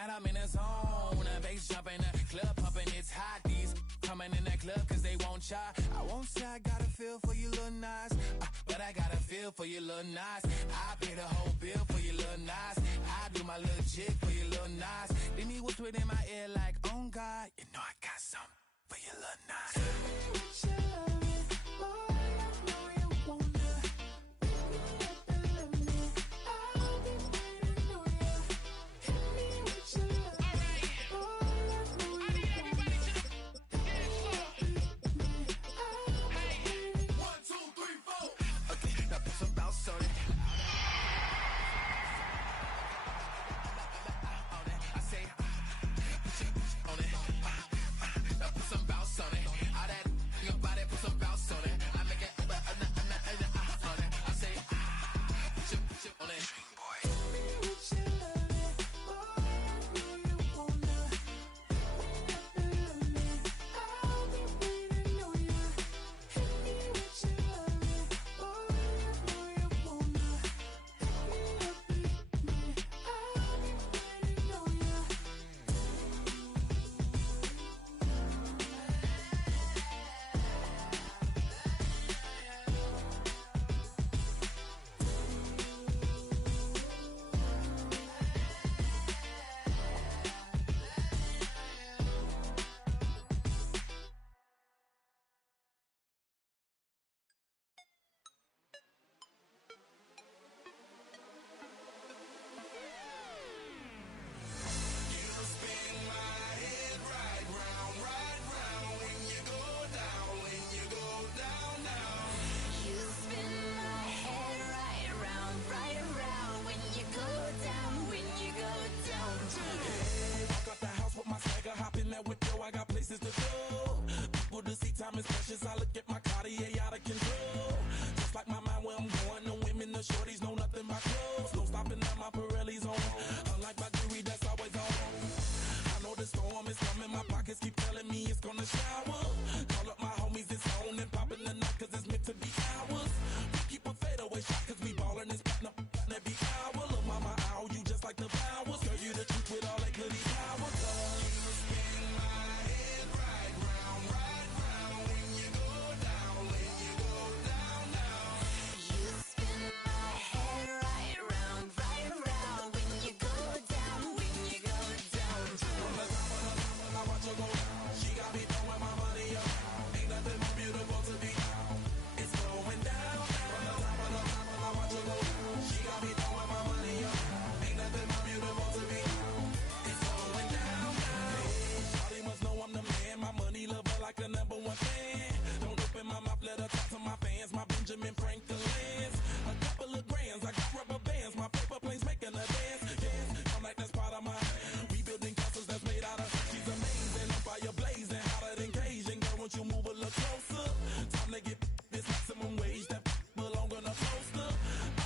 Tonight I'm in a zone, a bass jumping, a club pumping, it's hot. These coming in that club cause they won't try. I won't say I got a feel for you little Nas, but I got a feel for you little Nas. I pay the whole bill for you little Nas. I do my little jig for you little Nas. Then he whispered in my ear like, oh God, you know I got something for you little Nas. Time is precious, I look at my Cartier out of control. Just like my mind where I'm going, the women, the shorties know nothing but clothes. No stopping at my Pirelli's on. Unlike my jewelry that's always on. I know the storm is coming, my pockets keep telling me it's gonna shower. Call up my homies, it's on and popping the night cause it's meant to be ours. We keep a fadeaway shot cause we ballin' this platinum every hour. Look mama, ow, you just like the flowers. Girl, you the truth with all that goody power. You spin my head right round, right round. When you go down, when you go down, down. You spin my head right round, right round. When you go down, when you go down. From the top of the top, I watch her go down. She got me throwing my money up. Ain't nothing more beautiful to be. It's going down. From the top of the top, I watch her go down. She got me throwing my money up. Ain't nothing more beautiful to be. It's going down. Hey, shawty must know I'm the man. My money lover like a number one fan. Don't open my mouth, let her talk to my fans. My Benjamin Franklin's. A couple of grands, I got rubber bands. My paper planes making a dance. Yes, I'm like that's part of my. We building castles that's made out of. She's amazing, I'm fire blazing, hotter than Cajun. Girl, won't you move a little closer? Time to get this maximum wage that belong on a poster.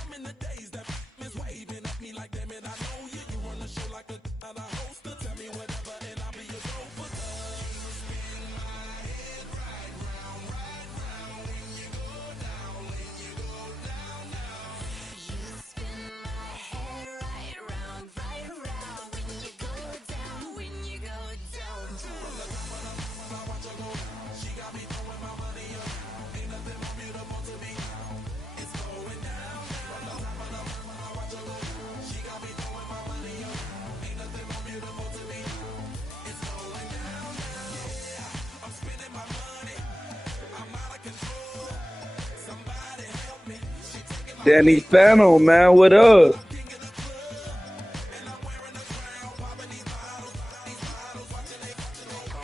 I'm in the days that is waving at me like damn it, I know you. You run the show like a hoster. Tell me whatever and I'll be your gopher. You spin my head right round, right round. When you go down, when you go down, down. You spin my head right round, right round. When you go down, when you go down. From the top of the mountain, I watch her go down. She got me throwing my money up. Ain't nothing more beautiful to be. It's going down. From the top of the mountain, I watch her go down. She got me throwing my money up. Ain't nothing more beautiful to be. It's going down. Yeah, I'm spending my money. I'm out of control. Somebody help me. She taking my Danny Fano, man, what up? king of the club. And I'm wearing a crown. Popping these bottles, watching they go.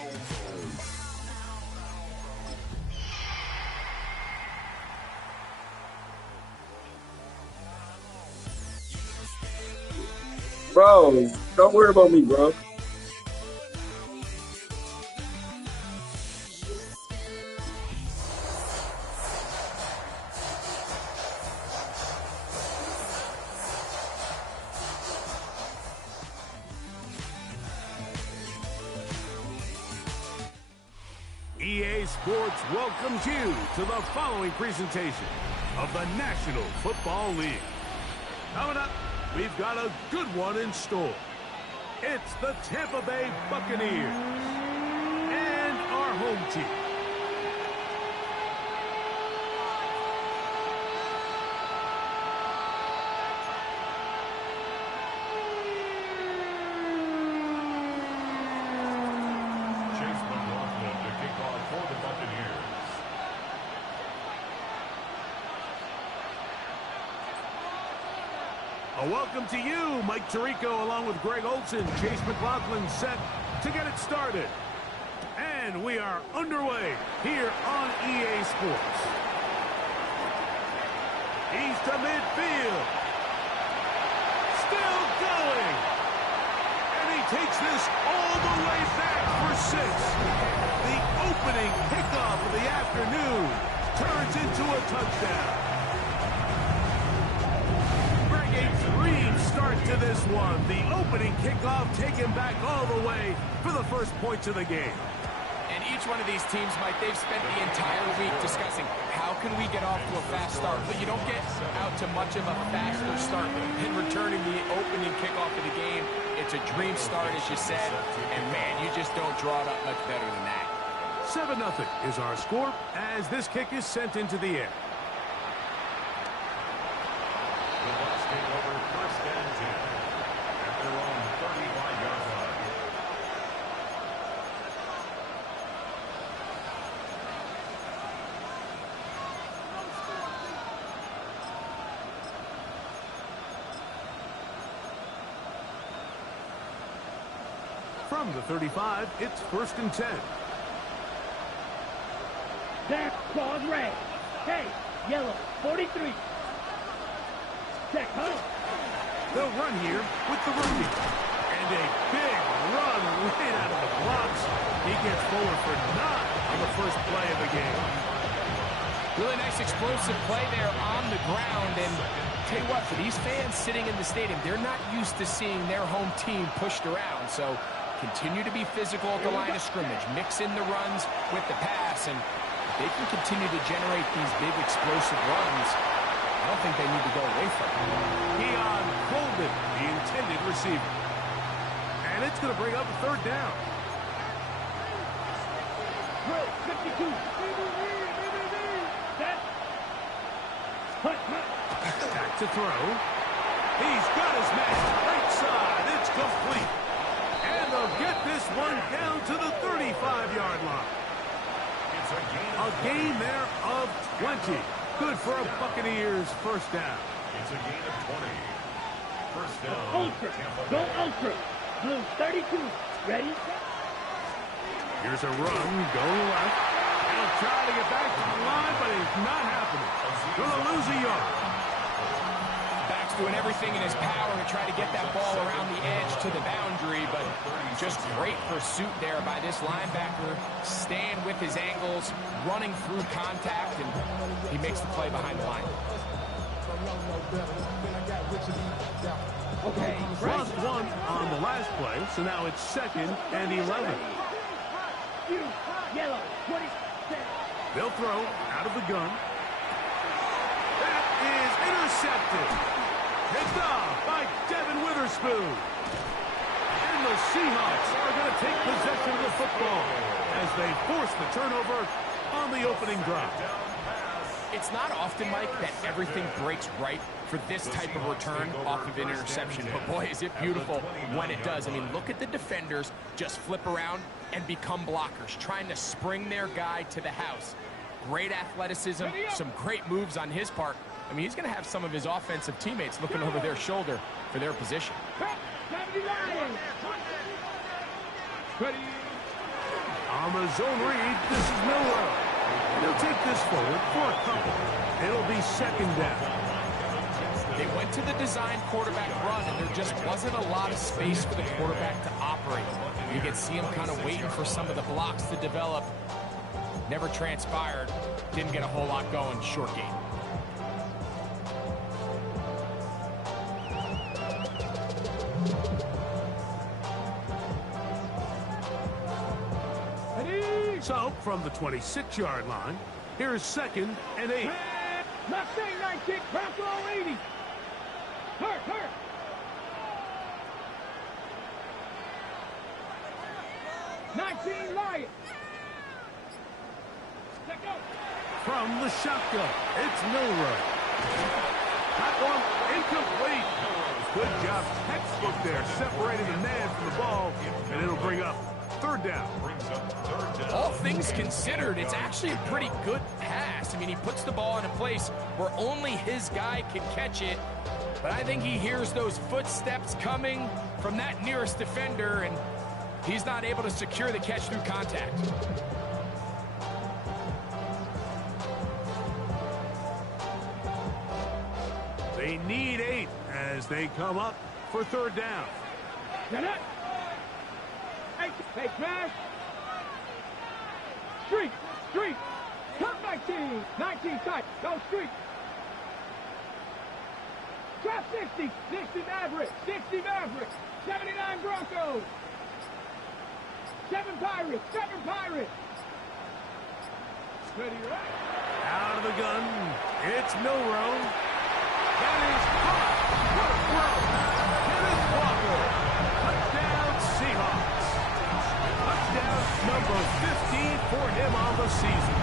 Bro, don't worry about me, bro. EA Sports welcomes you to the following presentation of the National Football League. Coming up, we've got a good one in store. It's the Tampa Bay Buccaneers and our home team. Chase McLaughlin to kick off for the Buccaneers. A welcome to you, Mike Tirico, along with Greg Olsen. Chase McLaughlin set to get it started. And we are underway here on EA Sports. He's to midfield. Still going. And he takes this all the way back for 6. The opening kickoff of the afternoon turns into a touchdown. A dream start to this one. The opening kickoff taken back all the way for the first points of the game. And each one of these teams, Mike, they've spent the entire week discussing how can we get off to a fast start. But you don't get out to much of a faster start than returning the opening kickoff of the game. It's a dream start, as you said. And, man, you just don't draw it up much better than that. 7-0 is our score as this kick is sent into the air. The Bucs take over 1st and 10 at their own 35-yard line. From the 35, it's 1st and 10. Back, pause, red. Hey, yellow, 43. Check, huh? They'll run here with the rookie. And a big run right out of the blocks. He gets forward for 9 on the first play of the game. Really nice explosive play there on the ground. And tell you what, for these fans sitting in the stadium, they're not used to seeing their home team pushed around. So continue to be physical at the line of scrimmage. Mix in the runs with the pass. And if they can continue to generate these big explosive runs, I don't think they need to go away from it. Keon Coleman, the intended receiver. And it's going to bring up a 3rd down. 52. Set. Hunt. Back to throw. He's got his man right side. It's complete. And they'll get this one down to the 35-yard line. It's A gain there of 20. Good for a Buccaneers 1st down. It's a gain of 20. 1st down. Ultra. Go ultra. Blue 32. Ready? Here's a run going left. He'll try to get back to the line, but it's not happening. Going to lose a yard. Back's doing everything in his power to try to get that ball around the edge to the boundary, but just great pursuit there by this linebacker, staying with his angles, running through contact, and he makes the play behind the line. Okay. Lost 1 on the last play, so now it's 2nd and 11. Yellow, 27. They'll throw out of the gun. That is intercepted. Picked off by Devin Witherspoon. And the Seahawks are going to take possession of the football as they force the turnover on the opening drive. It's not often, Mike, that everything breaks right for this type of return off of an interception. But boy, is it beautiful when it does. I mean, look at the defenders just flip around and become blockers, trying to spring their guy to the house. Great athleticism, some great moves on his part. I mean, he's going to have some of his offensive teammates looking over their shoulder for their position. On the zone read, this is Milroe. He'll take this forward for a couple. It'll be 2nd down. They went to the design quarterback run, and there just wasn't a lot of space for the quarterback to operate. You could see him kind of waiting for some of the blocks to develop. Never transpired. Didn't get a whole lot going. Short game. So, from the 26-yard line, here's 2nd and 8. Mustang 19, Bronco 80. Hurt. 17, Lions. Let go. From the shotgun, it's Milroe. That one incomplete. Good job, textbook there, separating the man from the ball, and it'll bring up third down. All things considered, it's actually a pretty good pass. I mean, he puts the ball in a place where only his guy can catch it, but I think he hears those footsteps coming from that nearest defender, and he's not able to secure the catch through contact. They need 8 as they come up for third down. Get it. Hey, smash. Street. Come 19. 19 tight. Go street. Drop 60. 60 Mavericks. 60 Mavericks. 79 Broncos. 7 Pirates. 7 Pirates. Ready, right? Out of the gun, it's Milroe. That is caught. What a throw. Kenneth Walker. Touchdown Seahawks. Touchdown number 15 for him on the season.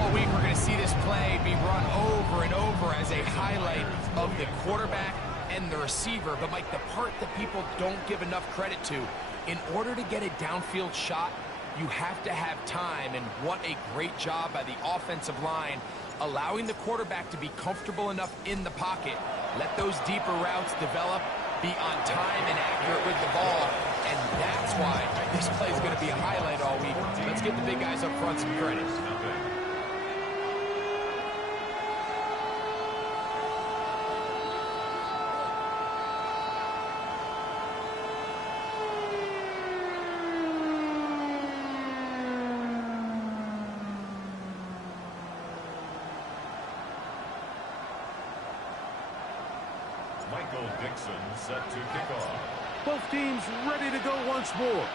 All week we're going to see this play be run over and over as a highlight of the quarterback and the receiver. But, Mike, the part that people don't give enough credit to, in order to get a downfield shot, you have to have time. And what a great job by the offensive line, allowing the quarterback to be comfortable enough in the pocket, let those deeper routes develop, be on time and accurate with the ball. And that's why this play is going to be a highlight all week. Let's give the big guys up front some credit. Michael Dixon set to kick off. Both teams ready to go once more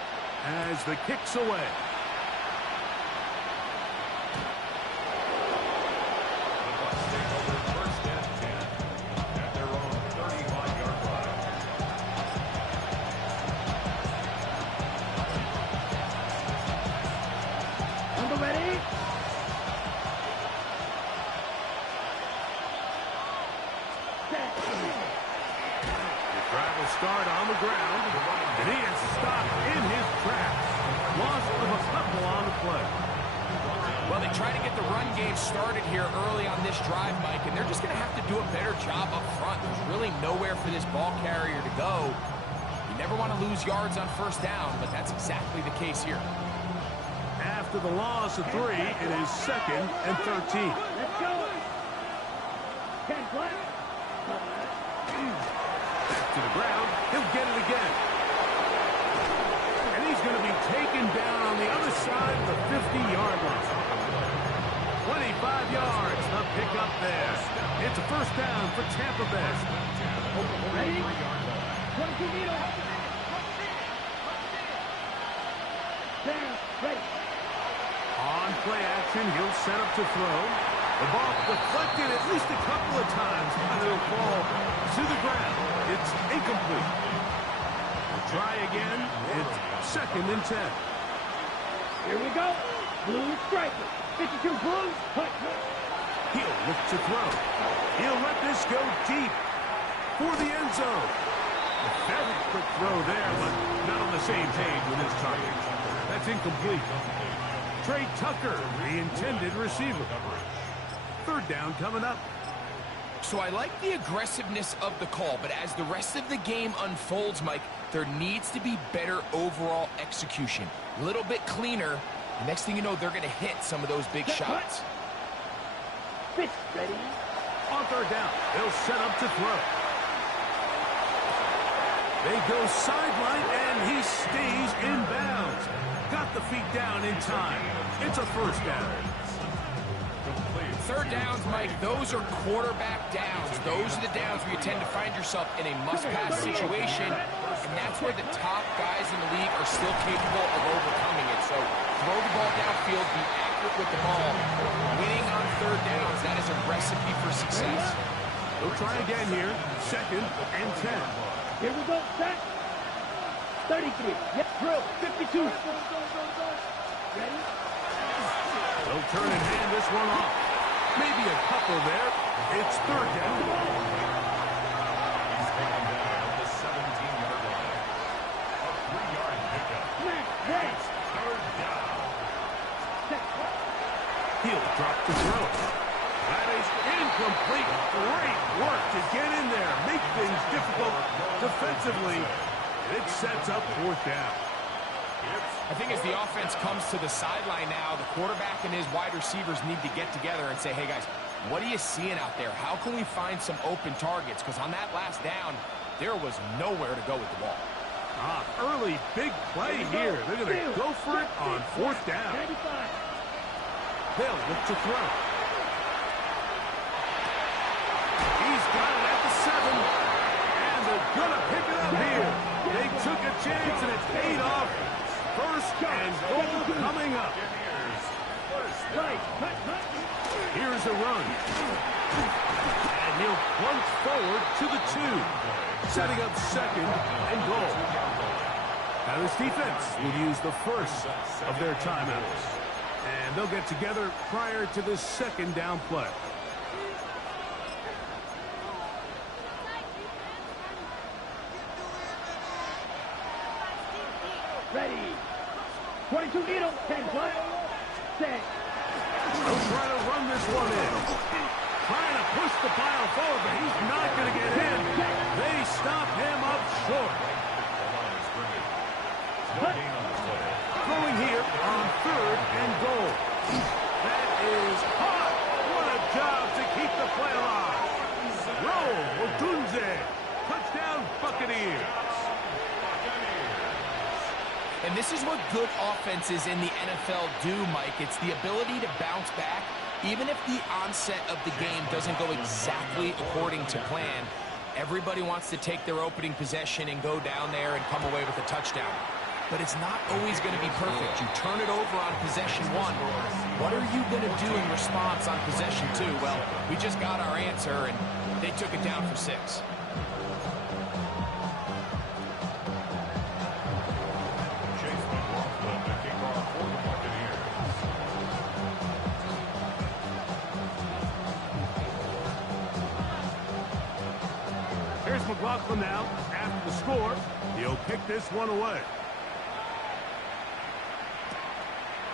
as the kick's away. The Bucs take over first and 10 at their own 35-yard line. Number ready. Drive will start on the ground, and he is stopped in his tracks. Loss of a couple on the play. Well, they try to get the run game started here early on this drive, Mike, and they're just going to have to do a better job up front. There's really nowhere for this ball carrier to go. You never want to lose yards on first down, but that's exactly the case here. After the loss of 3, it is 2nd and 13. Let's go. 10 flat. To the ground, he'll get it again. And he's going to be taken down on the other side of the 50-yard line. 25 yards, the pickup there. It's a first down for Tampa Bay. Ready? 22 meter. Down. Ready. On play action, he'll set up to throw. The ball deflected at least a couple of times, and it'll fall to the ground. It's incomplete. We'll try again. It's 2nd and 10. Here we go. Blue striker. 52 blue. Hut. He'll look to throw. He'll let this go deep for the end zone. A very quick throw there, but not on the same page with his target. That's incomplete. Trey Tucker, the intended receiver. Third down coming up. So I like the aggressiveness of the call, but as the rest of the game unfolds, Mike, there needs to be better overall execution. A little bit cleaner. Next thing you know, they're going to hit some of those big shots. Pitch. Ready. On third down, they'll set up to throw. They go sideline, and he stays in bounds. Got the feet down in time. It's a first down. Third downs, Mike, those are quarterback downs. Those are the downs where you tend to find yourself in a must-pass situation, and that's where the top guys in the league are still capable of overcoming it. So throw the ball downfield, be accurate with the ball. Winning on third downs, that is a recipe for success. We'll try again here. 2nd and 10. Here we go. Set. 33. Yep, drill. 52. Ready? They'll turn and hand this one off. Maybe a couple there. It's third down. He's taken down at the 17-yard line. A 3-yard pickup. It's third down. He'll drop the throw. That is incomplete. Great work to get in there. Make things difficult defensively. It sets up fourth down. I think as the offense comes to the sideline now, the quarterback and his wide receivers need to get together and say, hey, guys, what are you seeing out there? How can we find some open targets? Because on that last down, there was nowhere to go with the ball. Early big play here. They're going to go for it on fourth down. They'll look to throw. He's got it at the 7. And they're going to pick it up here. They took a chance and it paid off. First and goal coming up. Here's a run. And he'll plunge forward to the 2. Setting up second and goal. Now this defense will use the first of their timeouts. And they'll get together prior to the second down play. Ready. 22 needle. 10 plus. 6. They'll try to run this one in. Trying to push the pile forward, but he's not going to get in. They stop him up short. Throwing here on third and goal. That is hot. What a job to keep the play alive. Roll Otunze. Touchdown Buccaneers. And this is what good offenses in the NFL do, Mike. It's the ability to bounce back, even if the onset of the game doesn't go exactly according to plan. Everybody wants to take their opening possession and go down there and come away with a touchdown. But it's not always going to be perfect. You turn it over on possession 1. What are you going to do in response on possession 2? Well, we just got our answer, and they took it down for 6. Here's McLaughlin now. After the score, he'll kick this one away.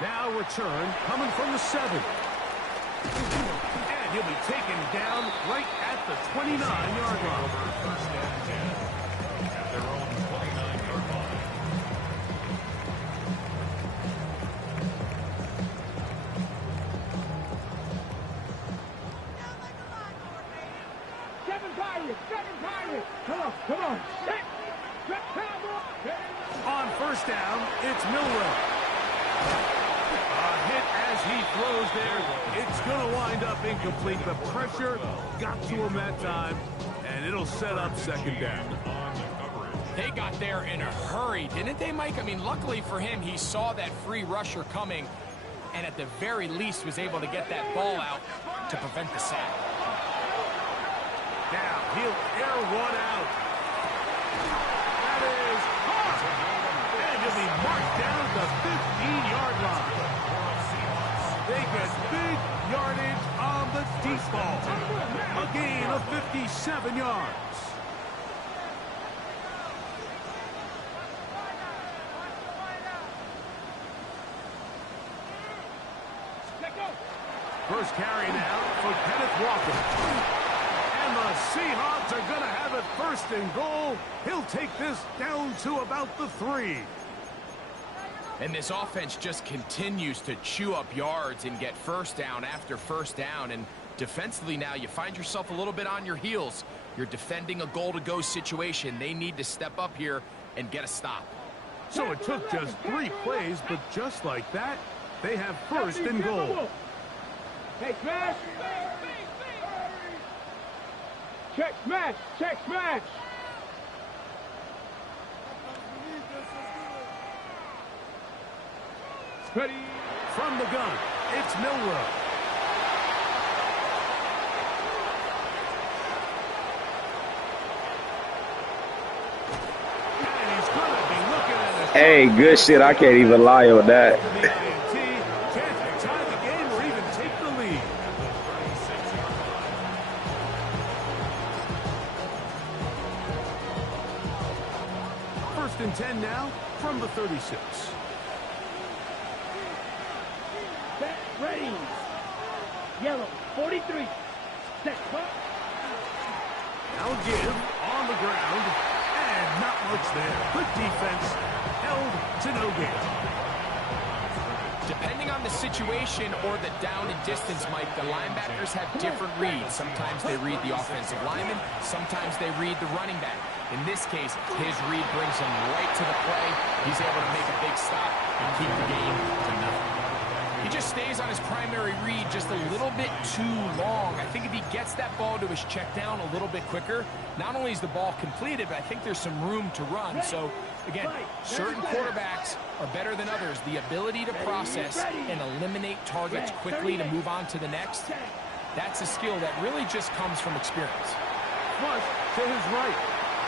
Now return coming from the 7. And he'll be taken down right at the 29-yard line. First and 10 at their own 29-yard line. Seven Pirates. Come on. Set. On first down, it's Milroe. A hit as he throws there. It's going to wind up incomplete. The pressure got to him that time, and it'll set up second down. They got there in a hurry, didn't they, Mike? I mean, luckily for him, he saw that free rusher coming, and at the very least was able to get that ball out to prevent the sack. Now he'll air one out. That is caught. And he'll be marked down the 15-yard line. They get big yardage on the deep ball. A gain of 57 yards. First carry now for Kenneth Walker. And the Seahawks are going to have it first and goal. He'll take this down to about the 3. And this offense just continues to chew up yards and get first down after first down. And defensively now, you find yourself a little bit on your heels. You're defending a goal-to-go situation. They need to step up here and get a stop. So it took just 3 plays, but just like that, they have first and goal. Hey, smash. Check smash. Ready. From the gun, it's Milroe. And he's going to be looking Hey, good shit. I can't even lie on that. The INT, chance to tie the game or even take the lead. First and 10 now from the 36. Set, ready. Yellow, 43. Set, cut. Now give on the ground, and not much there. Good defense, held to no gain. Depending on the situation or the down and distance, Mike, the linebackers have different reads. Sometimes they read the offensive lineman, sometimes they read the running back. In this case, his read brings him right to the play. He's able to make a big stop and keep the game to nothing. He just stays on his primary read just a little bit too long. I think if he gets that ball to his check down a little bit quicker, not only is the ball completed, but I think there's some room to run. So, again, certain quarterbacks are better than others. The ability to process and eliminate targets quickly to move on to the next, that's a skill that really just comes from experience. Flush to his right,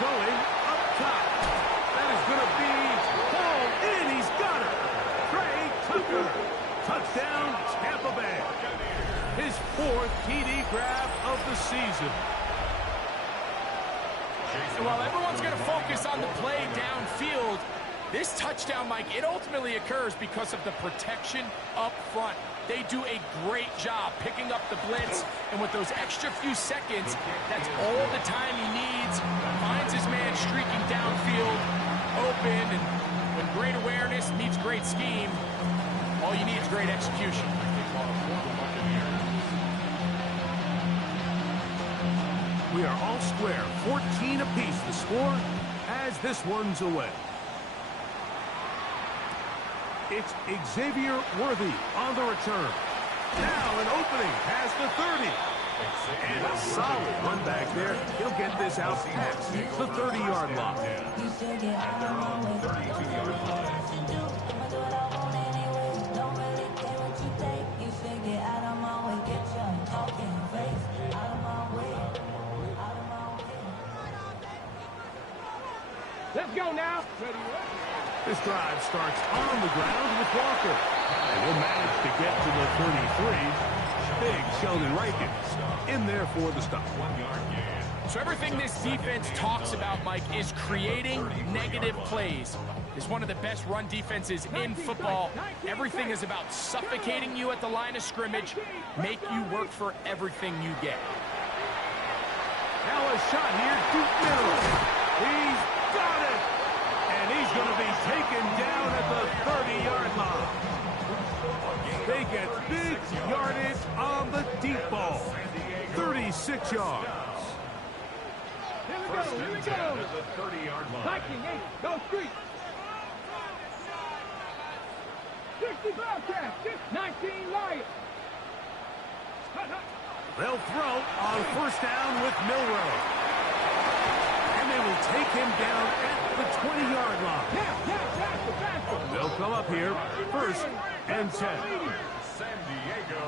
going up top. That is going to be hauled in. He's got it. Trey Tucker. Touchdown, Tampa Bay. His 4th TD grab of the season. And while everyone's going to focus on the play downfield, this touchdown, Mike, it ultimately occurs because of the protection up front. They do a great job picking up the blitz, and with those extra few seconds, that's all the time he needs. Finds his man streaking downfield, open, and when great awareness meets great scheme, all you need is great execution. We are all square, 14 apiece the score as this one's away. It's Xavier Worthy on the return. Now an opening past the 30. And a solid run back there. He'll get this out past the 30-yard line. At their own 32-yard line. Let's go now. This drive starts on the ground with Walker. And he'll manage to get to the 33. Big Sheldon Rankins in there for the stop. 1 yard gain. So everything this defense talks about, Mike, is creating negative plays. It's one of the best run defenses in football. Everything is about suffocating you at the line of scrimmage, make you work for everything you get. Now a shot here, deep middle. He's got it. And he's going to be taken down at the 30-yard line. They get big yardage on the deep ball. 36 yards. Here we go, here we go. At the 30-yard line. Viking 8, go street. 60 Bobcats, 19 Lions. They'll throw on first down with Milroe. And they will take him down at the 20-yard line. Faster. They'll come up here, first and 10. San Diego,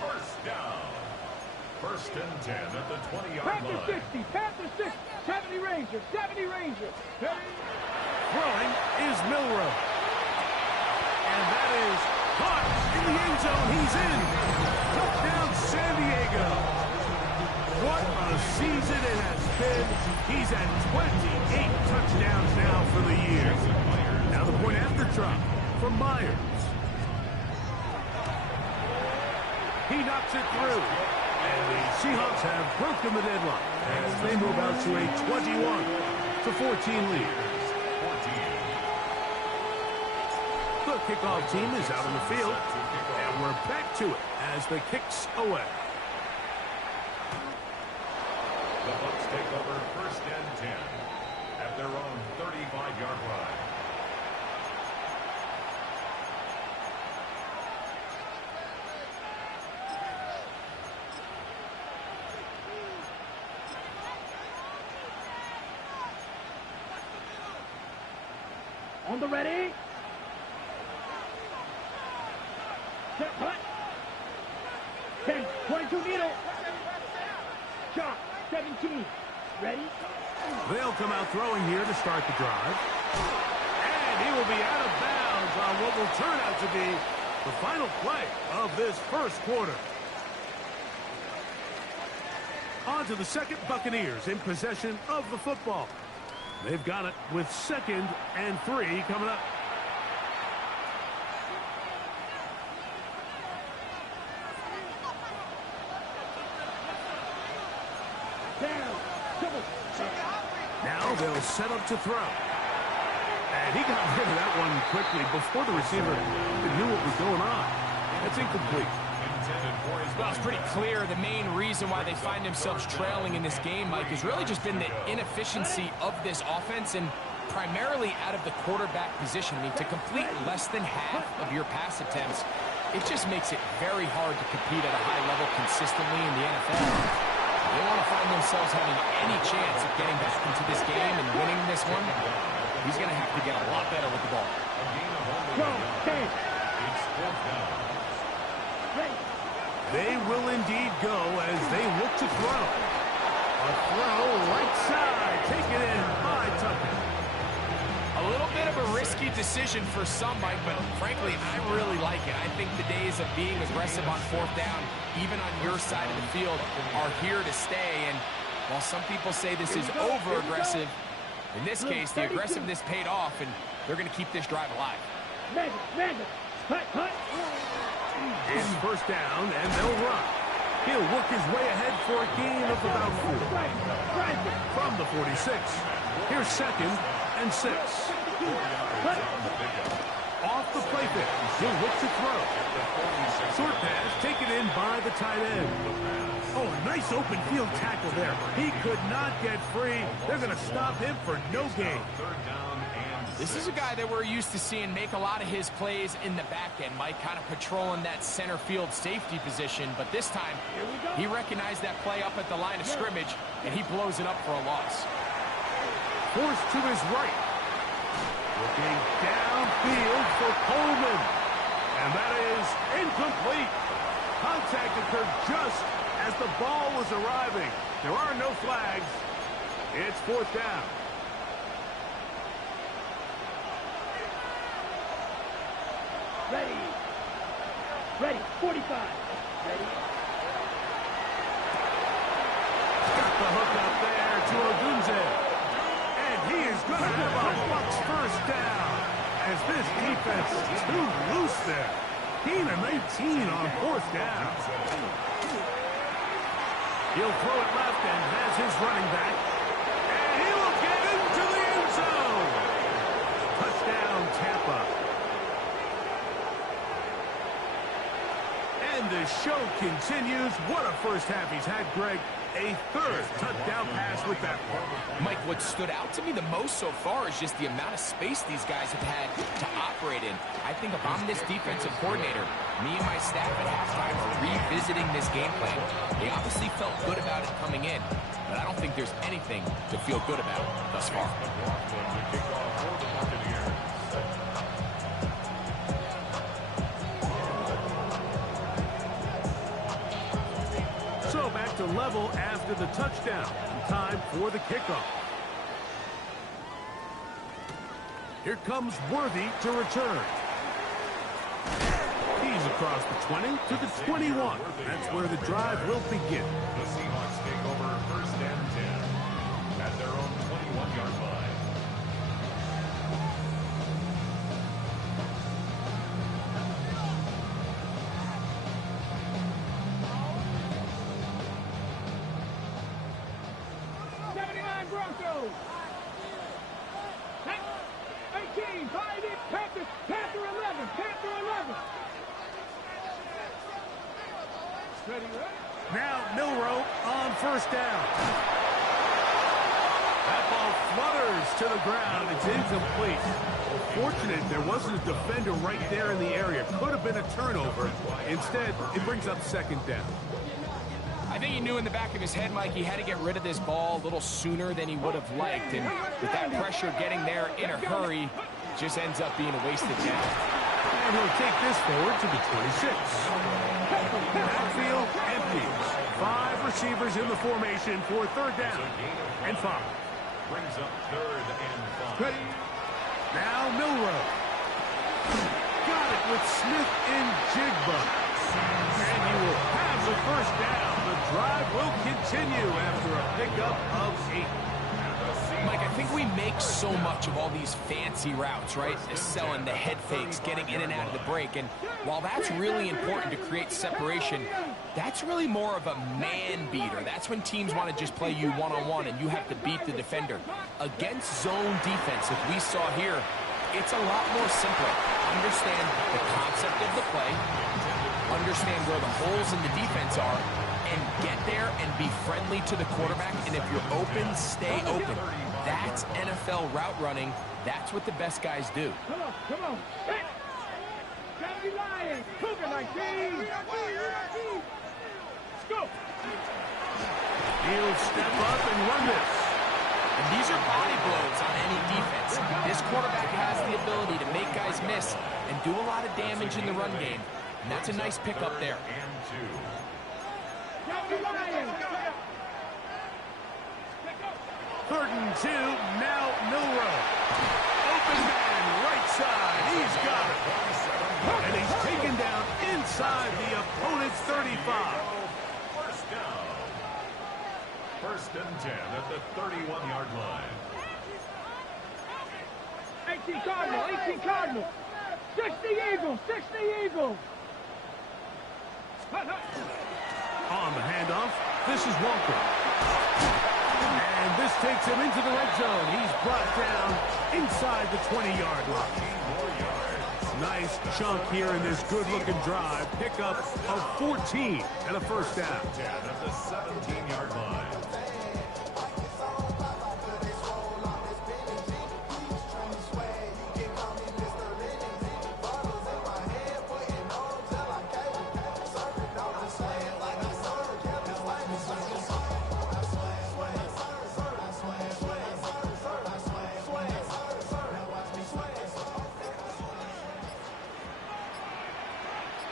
first down. First and 10 at the 20-yard Panther line. 60, Panther 60, 70 Rangers, 70 Rangers. Throwing is Milroe. And that is caught in the end zone. He's in. Touchdown, San Diego. What a season it has been. He's at 28 touchdowns now for the year. Now the point after drop from Myers. He knocks it through. And the Seahawks have broken the deadline as they move out to a 21-14 lead. The kickoff team is out on the field, and we're back to it as the kick's away. The Bucs take over first and 10 at their own 35-yard line. On the ready. Set, cut. 10, 22 needle. Shot, 17. Ready? They'll come out throwing here to start the drive. And And he will be out of bounds on what will turn out to be the final play of this first quarter. On to the second. Buccaneers in possession of the football. They've got it with 2nd and 3 coming up. Now they'll set up to throw. And he got rid of that one quickly before the receiver knew what was going on. That's incomplete. Well, it's pretty clear the main reason why they find themselves trailing in this game, Mike, has really just been the inefficiency of this offense and primarily out of the quarterback position. I mean, to complete less than half of your pass attempts, it just makes it very hard to compete at a high level consistently in the NFL. They want to find themselves having any chance of getting back into this game and winning this one. He's going to have to get a lot better with the ball. They will indeed go as they look to throw. A throw right side. Taken in by Tucker. A little bit of a risky decision for some, Mike, but frankly, I really like it. I think the days of being aggressive on 4th down, even on your side of the field, are here to stay. And while some people say this is over-aggressive, in this case, the aggressiveness paid off, and they're going to keep this drive alive. It's 1st down, and they'll run. He'll work his way ahead for a gain of about 4. From the 46, here's 2nd and 6. Off the play pick, he'll look to throw. Short pass taken in by the tight end. Oh, nice open field tackle there. He could not get free. They're going to stop him for no gain. This is a guy that we're used to seeing make a lot of his plays in the back end, Mike, kind of patrolling that center field safety position. But this time, he recognized that play up at the line of scrimmage, and he blows it up for a loss. Forced to his right. Looking downfield for Coleman. And that is incomplete. Contact occurred just as the ball was arriving. There are no flags. It's 4th down. Ready. 45. Ready. Got the hook up there to Odunze. And he is going to have a Bucs 1st down. As this defense is too loose there. Gain of 19 on 4th down. He'll throw it left and has his running back. And he will get into the end zone. Touchdown, Tampa. And the show continues. What a first half he's had, Greg. A 3rd touchdown pass with that one. Mike, what stood out to me the most so far is just the amount of space these guys have had to operate in. I think if I'm this defensive coordinator, me and my staff at halftime are revisiting this game plan. They obviously felt good about it coming in, but I don't think there's anything to feel good about thus far. So back to level after the touchdown. Time for the kickoff. Here comes Worthy to return. He's across the 20 to the 21. That's where the drive will begin. The Seahawks take over 1st and 10 at their own 21-yard line. Broncos. 18, 5, Panther 11, Panther 11. Ready? Now Milroe on 1st down. That ball flutters to the ground. It's incomplete. Fortunate there wasn't a defender right there in the area. Could have been a turnover. Instead, it brings up 2nd down. I think he knew in the back of his head, Mike, he had to get rid of this ball a little sooner than he would have liked. And with that pressure getting there in a hurry, just ends up being a wasted down. And he'll take this forward to the 26. Backfield empties. 5 receivers in the formation for 3rd down and 5. Brings up 3rd and 5. Ready. Now Milroe. Got it with Smith and Jigba. And he will have the first down. The drive will continue after a pickup of 8. Mike, I think we make so much of all these fancy routes, right? The selling, the head fakes, getting in and out of the break. And while that's really important to create separation, that's really more of a man beater. That's when teams want to just play you one-on-one and you have to beat the defender. Against zone defense, if we saw here, it's a lot more simple. Understand the concept of the play, understand where the holes in the defense are, and get there and be friendly to the quarterback. And if you're open, stay open. That's NFL route running. That's what the best guys do. Come on, come on. Hit. Gotta be lying. Cougar 19. Let's go. He'll step up and run this. And these are body blows on any defense. This quarterback has the ability to make guys miss and do a lot of damage in the run game. And that's a nice pickup there. Gotta be lying. 3rd and 2, now Milroe. Open man, right side, he's got it. And he's taken down inside the opponent's 35. First down. 1st and 10 at the 31-yard line. 18 Cardinal, 18 Cardinal. 60 Eagles, 60 Eagles. On the handoff, this is Walker. And this takes him into the red zone. He's brought down inside the 20-yard line. Nice chunk here in this good-looking drive. Pickup of 14 and a first down. 10 at the 17-yard line.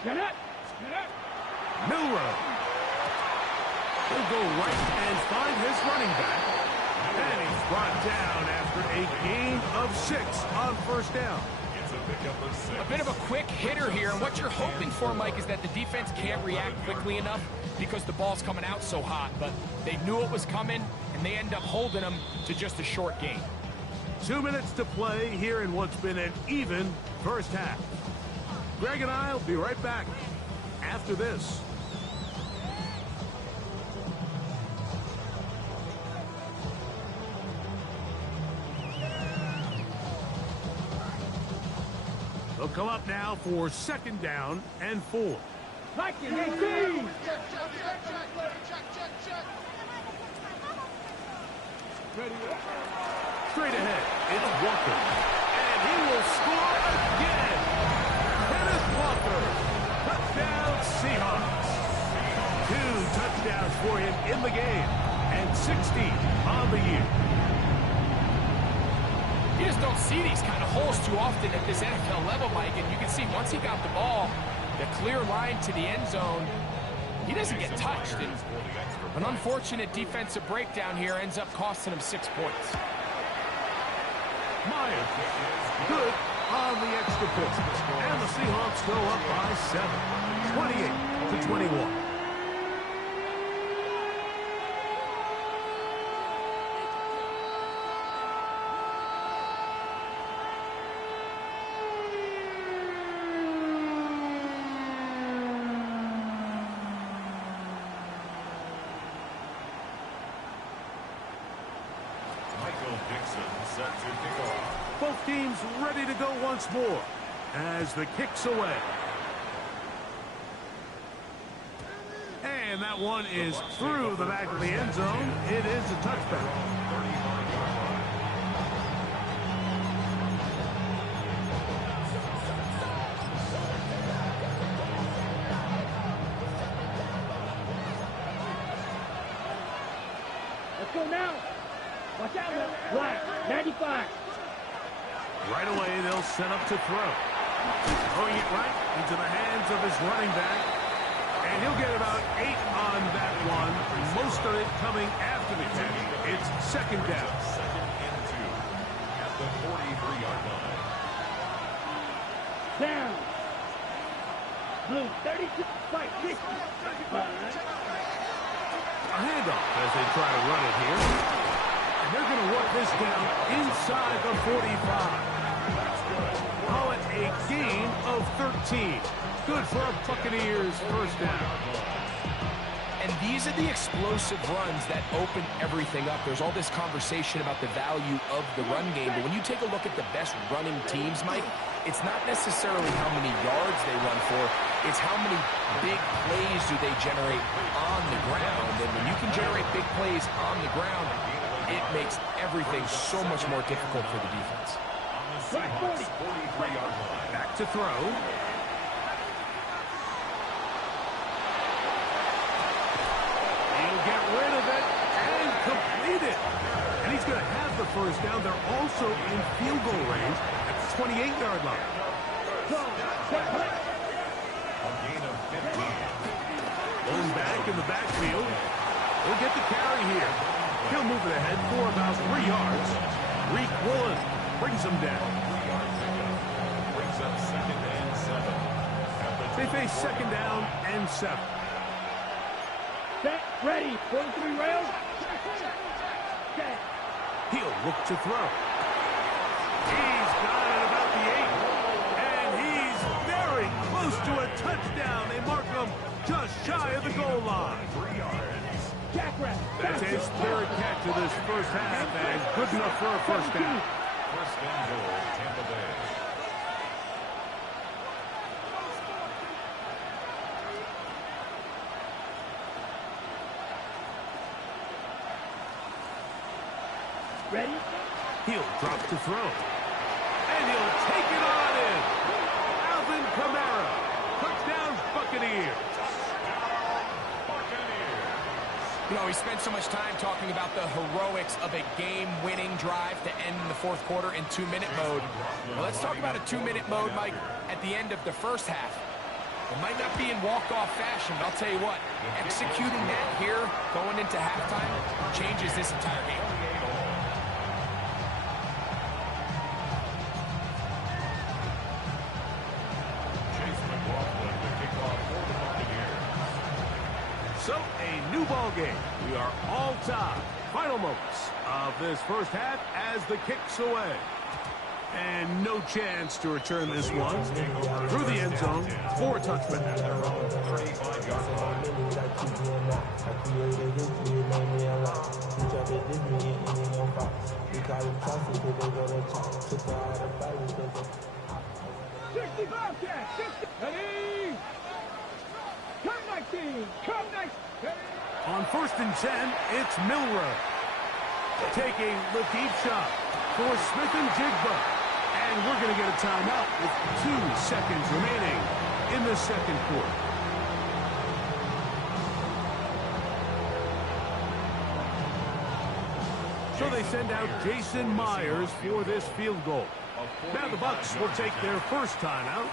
Get it. Get it. Milroe. He'll go right and find his running back. And he's brought down after a gain of 6 on first down. It's a pickup of 6. A bit of a quick hitter here, and what you're hoping for, Mike, is that the defense can't react quickly enough because the ball's coming out so hot, but they knew it was coming, and they end up holding them to just a short gain. 2 minutes to play here in what's been an even first half. Greg and I will be right back after this. They'll come up now for 2nd down and 4. Viking 18. Straight ahead, it's Walker. And he will score again. Kenneth Walker. Touchdown Seahawks. 2 touchdowns for him in the game. And 60 on the year. You just don't see these kind of holes too often at this NFL level, Mike, and you can see once he got the ball, the clear line to the end zone, he doesn't get touched. And an unfortunate defensive breakdown here ends up costing him 6 points. Myers, good on the extra point. And the Seahawks go up by 7, 28-21. Both teams ready to go once more as the kick's away. And that one is through the back of the end zone. It is a touchback. Let's go now. Watch out, man. Right, 95. Right away, they'll set up to throw. Throwing it right into the hands of his running back. And he'll get about 8 on that one. Most of it coming after the catch. It's 2nd down. 2nd and 2 at the the 43-yard line. Down. Blue 32, fight 60. A handoff as they try to run it here. And they're going to work this down inside the 45. Call it a gain of 13. Good for a Buccaneers first down. And these are the explosive runs that open everything up. There's all this conversation about the value of the run game, but when you take a look at the best running teams, Mike, it's not necessarily how many yards they run for, it's how many big plays do they generate on the ground. And when you can generate big plays on the ground, it makes everything so much more difficult for the defense. On the Seahawks 43-yard line. Back to throw. He'll get rid of it and complete it. And he's going to have the first down. They're also in field goal range at the 28-yard line. A gain of 15. Going back in the backfield. He'll get the carry here. He'll move it ahead for about 3 yards. Reek Woolen brings him down. 3-yard pickup. Brings up 2nd and 7. They face 2nd down and 7. Set, ready, 43 rails. Set. He'll look to throw. He's got it about the 8. And he's very close to a touchdown. They mark him just shy of the goal line. 3 yards. Jackrabbit. That's his 3rd catch of this first half, and good enough for a first down. First and goal, Tampa Bay. Ready? He'll drop to throw. And he'll take it on in. Alvin Kamara. Touchdown, Buccaneers. You know, we spent so much time talking about the heroics of a game-winning drive to end in the 4th quarter in 2-minute mode. Well, let's talk about a 2-minute mode, Mike, at the end of the first half. It might not be in walk-off fashion, but I'll tell you what, executing that here, going into halftime, changes this entire game. So, a new ball game. We are all tied. Final moments of this first half as the kick's away. And no chance to return this one through the end zone for a touchback. Ready? Come 19! Come 19! On 1st and 10, it's Milroe taking the deep shot for Smith and Jigba. And we're going to get a timeout with 2 seconds remaining in the 2nd quarter. So they send out Jason Myers for this field goal. Now the Bucs will take their first timeout.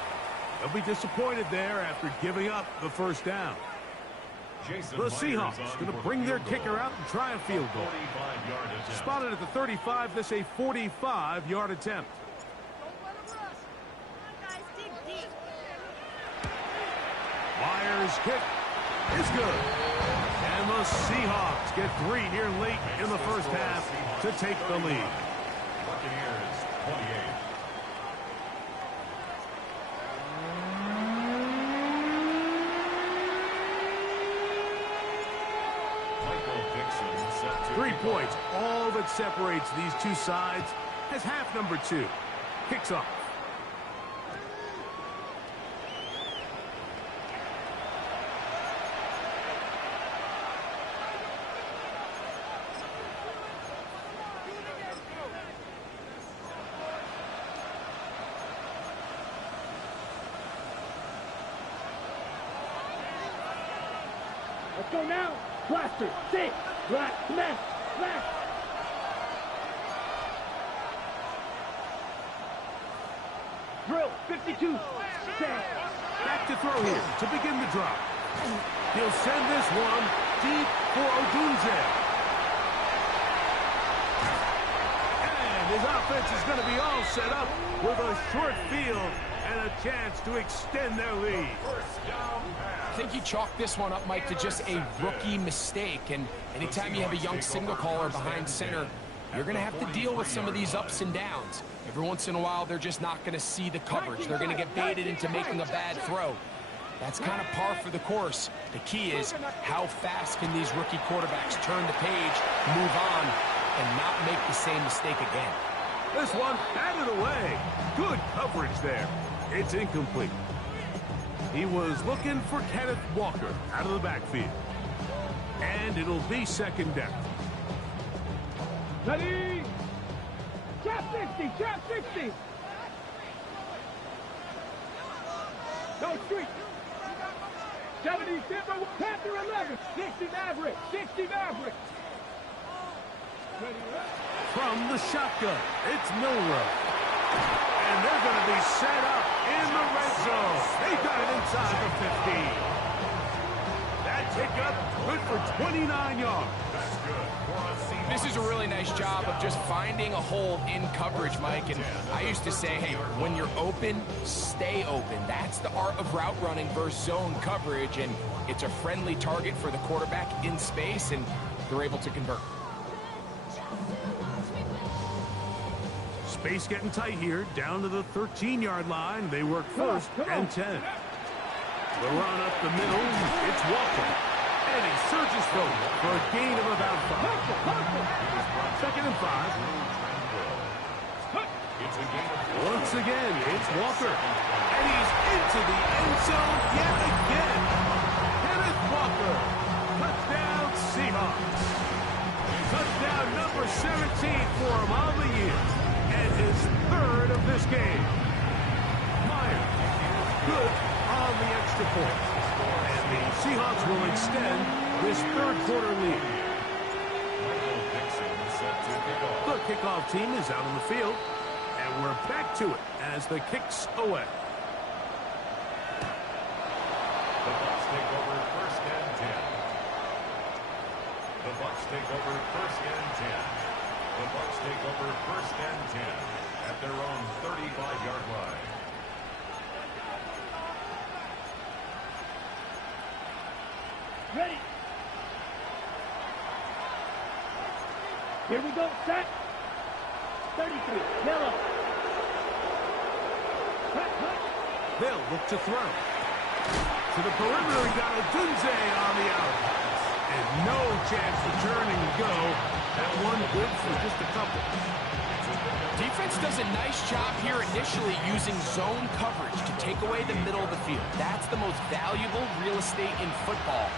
They'll be disappointed there after giving up the first down. The Seahawks going to bring their kicker out and try a field goal. Spotted at the 35, this a 45-yard attempt. Myers' kick is good. And the Seahawks get 3 here late in the first half to take the lead. Buccaneers 28. Michael Dixon set to 3 points, all that separates these two sides as half number 2 kicks off. Let's go now. Blaster, 6, right, left, left. Drill, 52, set. Back to throw here to begin the drop. He'll send this one deep for Odunze. And his offense is going to be all set up with a short field and a chance to extend their lead. I think you chalk this one up, Mike, to just a rookie mistake. And anytime you have a young signal caller behind center, you're going to have to deal with some of these ups and downs. Every once in a while, they're just not going to see the coverage. They're going to get baited into making a bad throw. That's kind of par for the course. The key is how fast can these rookie quarterbacks turn the page, move on, and not make the same mistake again. This one batted away. Good coverage there. It's incomplete. He was looking for Kenneth Walker out of the backfield. And it'll be second down. Ready? Trap 60, trap 60. No street. 70 Denver, Panther 11. 60 Maverick, 60 Maverick. From the shotgun, it's Milrow. And they're going to be set up in the red zone. They got it inside the 15. That pickup good for 29 yards. This is a really nice job of just finding a hole in coverage, Mike. And I used to say, hey, when you're open, stay open. That's the art of route running versus zone coverage. And it's a friendly target for the quarterback in space, and they're able to convert. Space getting tight here, down to the 13-yard line. They work first and 10. The run up the middle, it's Walker. And he surges forward for a gain of about 5. Second and 5. Once again, it's Walker. And he's into the end zone yet again. Kenneth Walker. Touchdown Seahawks. Touchdown number 17 for him on the year. And his third of this game. Myers, good on the extra point. And the Seahawks will extend this third quarter lead. The kickoff team is out on the field. And we're back to it as the kick's away. The Bucs take over first and 10. The Bucs take over first and 10. The Bucs take over first and 10 at their own 35-yard line. Ready. Here we go, set. 33, yellow. Cut. They'll look to throw. To the perimeter, he got Odunze on the out. And no chance to turn and go. That one good for just a couple. Defense does a nice job here initially using zone coverage to take away the middle of the field. That's the most valuable real estate in football.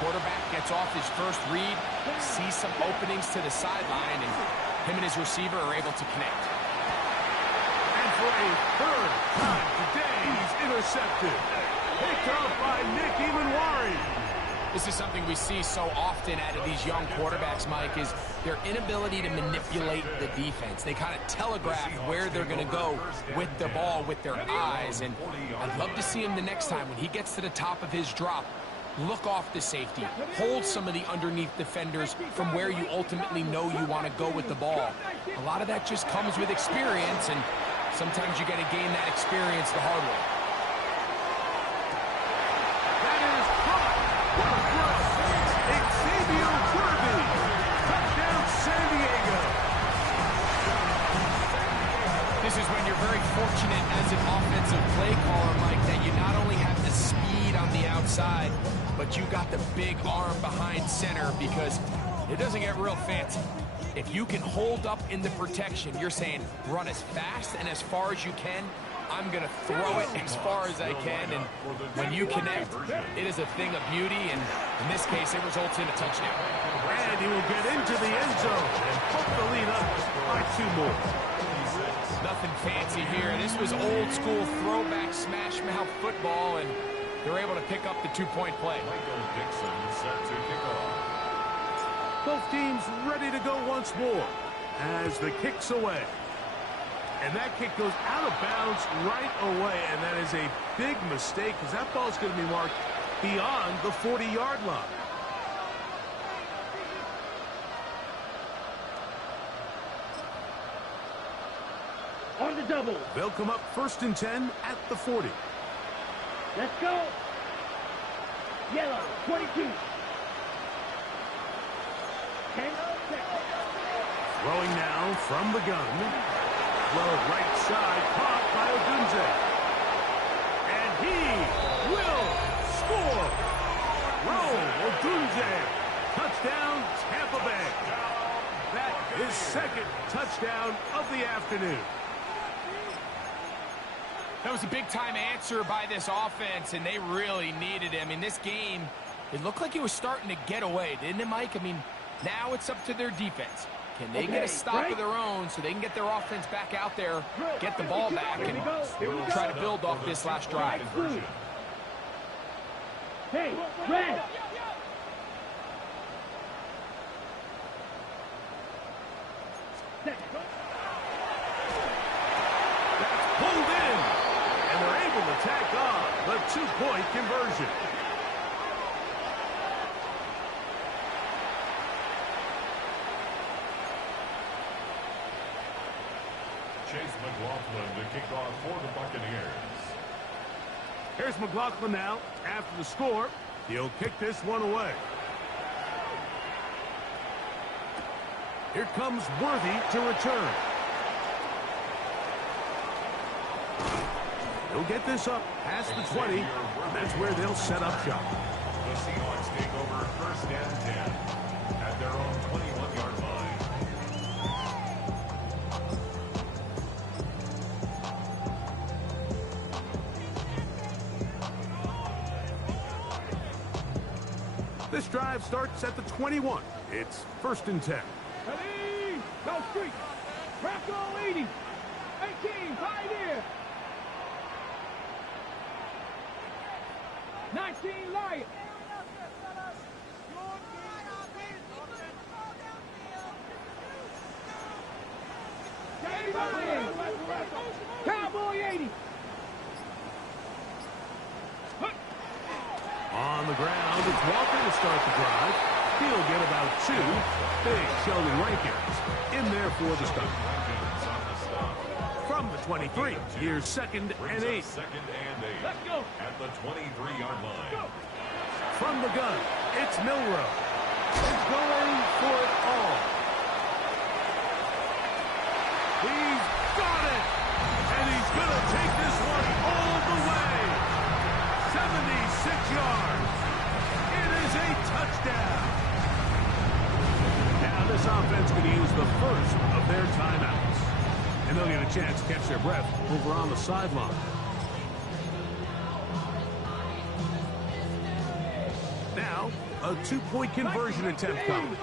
Quarterback gets off his first read, sees some openings to the sideline, and him and his receiver are able to connect. And for a third time today, he's intercepted. Picked up by Nick Ebenwari. This is something we see so often out of these young quarterbacks, Mike, is their inability to manipulate the defense. They kind of telegraph where they're going to go with the ball with their eyes. And I'd love to see him the next time when he gets to the top of his drop. Look off the safety. Hold some of the underneath defenders from where you ultimately know you want to go with the ball. A lot of that just comes with experience, and sometimes you got to gain that experience the hard way. That is caught. What a throw. Xavier Worthy. Touchdown San Diego. This is when you're very fortunate as an offensive play caller, Mike, that you not only have the speed on the outside, but you got the big arm behind center, because it doesn't get real fancy. If you can hold up in the protection, you're saying run as fast and as far as you can. I'm going to throw it as far as I can, and when you connect, it is a thing of beauty, and in this case, it results in a touchdown. And he will get into the end zone and hook the lead up by 2 more. Nothing fancy here. This was old school throwback smash mouth football, and they're able to pick up the 2-point play. Michael Dixon set to kick off. Both teams ready to go once more as the kick's away. And that kick goes out of bounds right away, and that is a big mistake because that ball's going to be marked beyond the 40-yard line. On the double. They'll come up 1st and 10 at the 40. Let's go. Yellow, 22. 10 seconds. Throwing now from the gun. Well, right side, caught by Odunze. And he will score. Rome Odunze. Touchdown, Tampa Bay. That is 2nd touchdown of the afternoon. That was a big-time answer by this offense, and they really needed him. In this game, it looked like he was starting to get away, didn't it, Mike? I mean, now it's up to their defense. Can they get a stop of their own so they can get their offense back out there, get the ball back, and try to build off this last drive? Hey, red. That's pulled in. And they're able to tack on the 2-point conversion. Chase McLaughlin to kick off for the Buccaneers. Here's McLaughlin now. After the score, he'll kick this one away. Here comes Worthy to return. He'll get this up past the 20, and that's where they'll set up shop. The Seahawks take over 1st and 10 at their own 21-yard line. This drive starts at the 21. It's 1st and 10. Ready? Go street. Bronco 80. 18, Pioneer. 19, Lion. Cowboy 80. On the ground, it's Walker to start the drive. He'll get about 2. Big Sheldon Rankins in there for the stop. From the 23, here's 2nd and 8. 2nd and 8. Let's go. At the 23-yard line. From the gun, it's Milrow. He's going for it all. He's got it! And he's going to take this one all the way. 76 yards. It is a touchdown. Now this offense could use the first of their timeouts. And they'll get a chance to catch their breath over on the sideline. Now, a 2-point conversion attempt coming.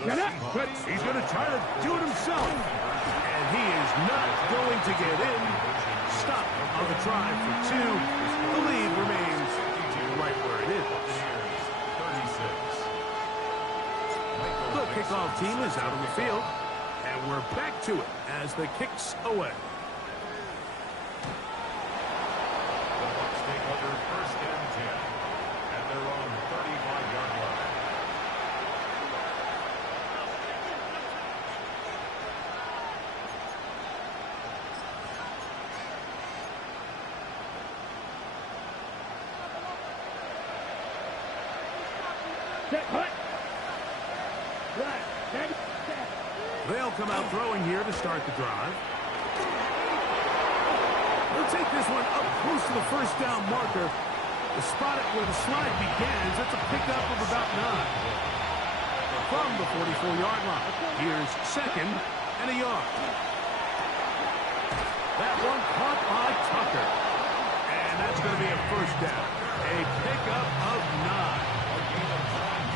He's going to try to do it himself. And he is not going to get in. Stop on the try for 2. The lead remains right where it is. 36. The kickoff team is out on the field. And we're back to it as the kick's away. The Bucs take over 1st and 10 at their own 35-yard line. Set, hut. They'll come out throwing here to start the drive. They'll take this one up close to the 1st down marker. To spot it where the slide begins, that's a pickup of about 9. From the 44-yard line, here's 2nd and a yard. That one caught by Tucker. And that's going to be a 1st down. A pickup of 9.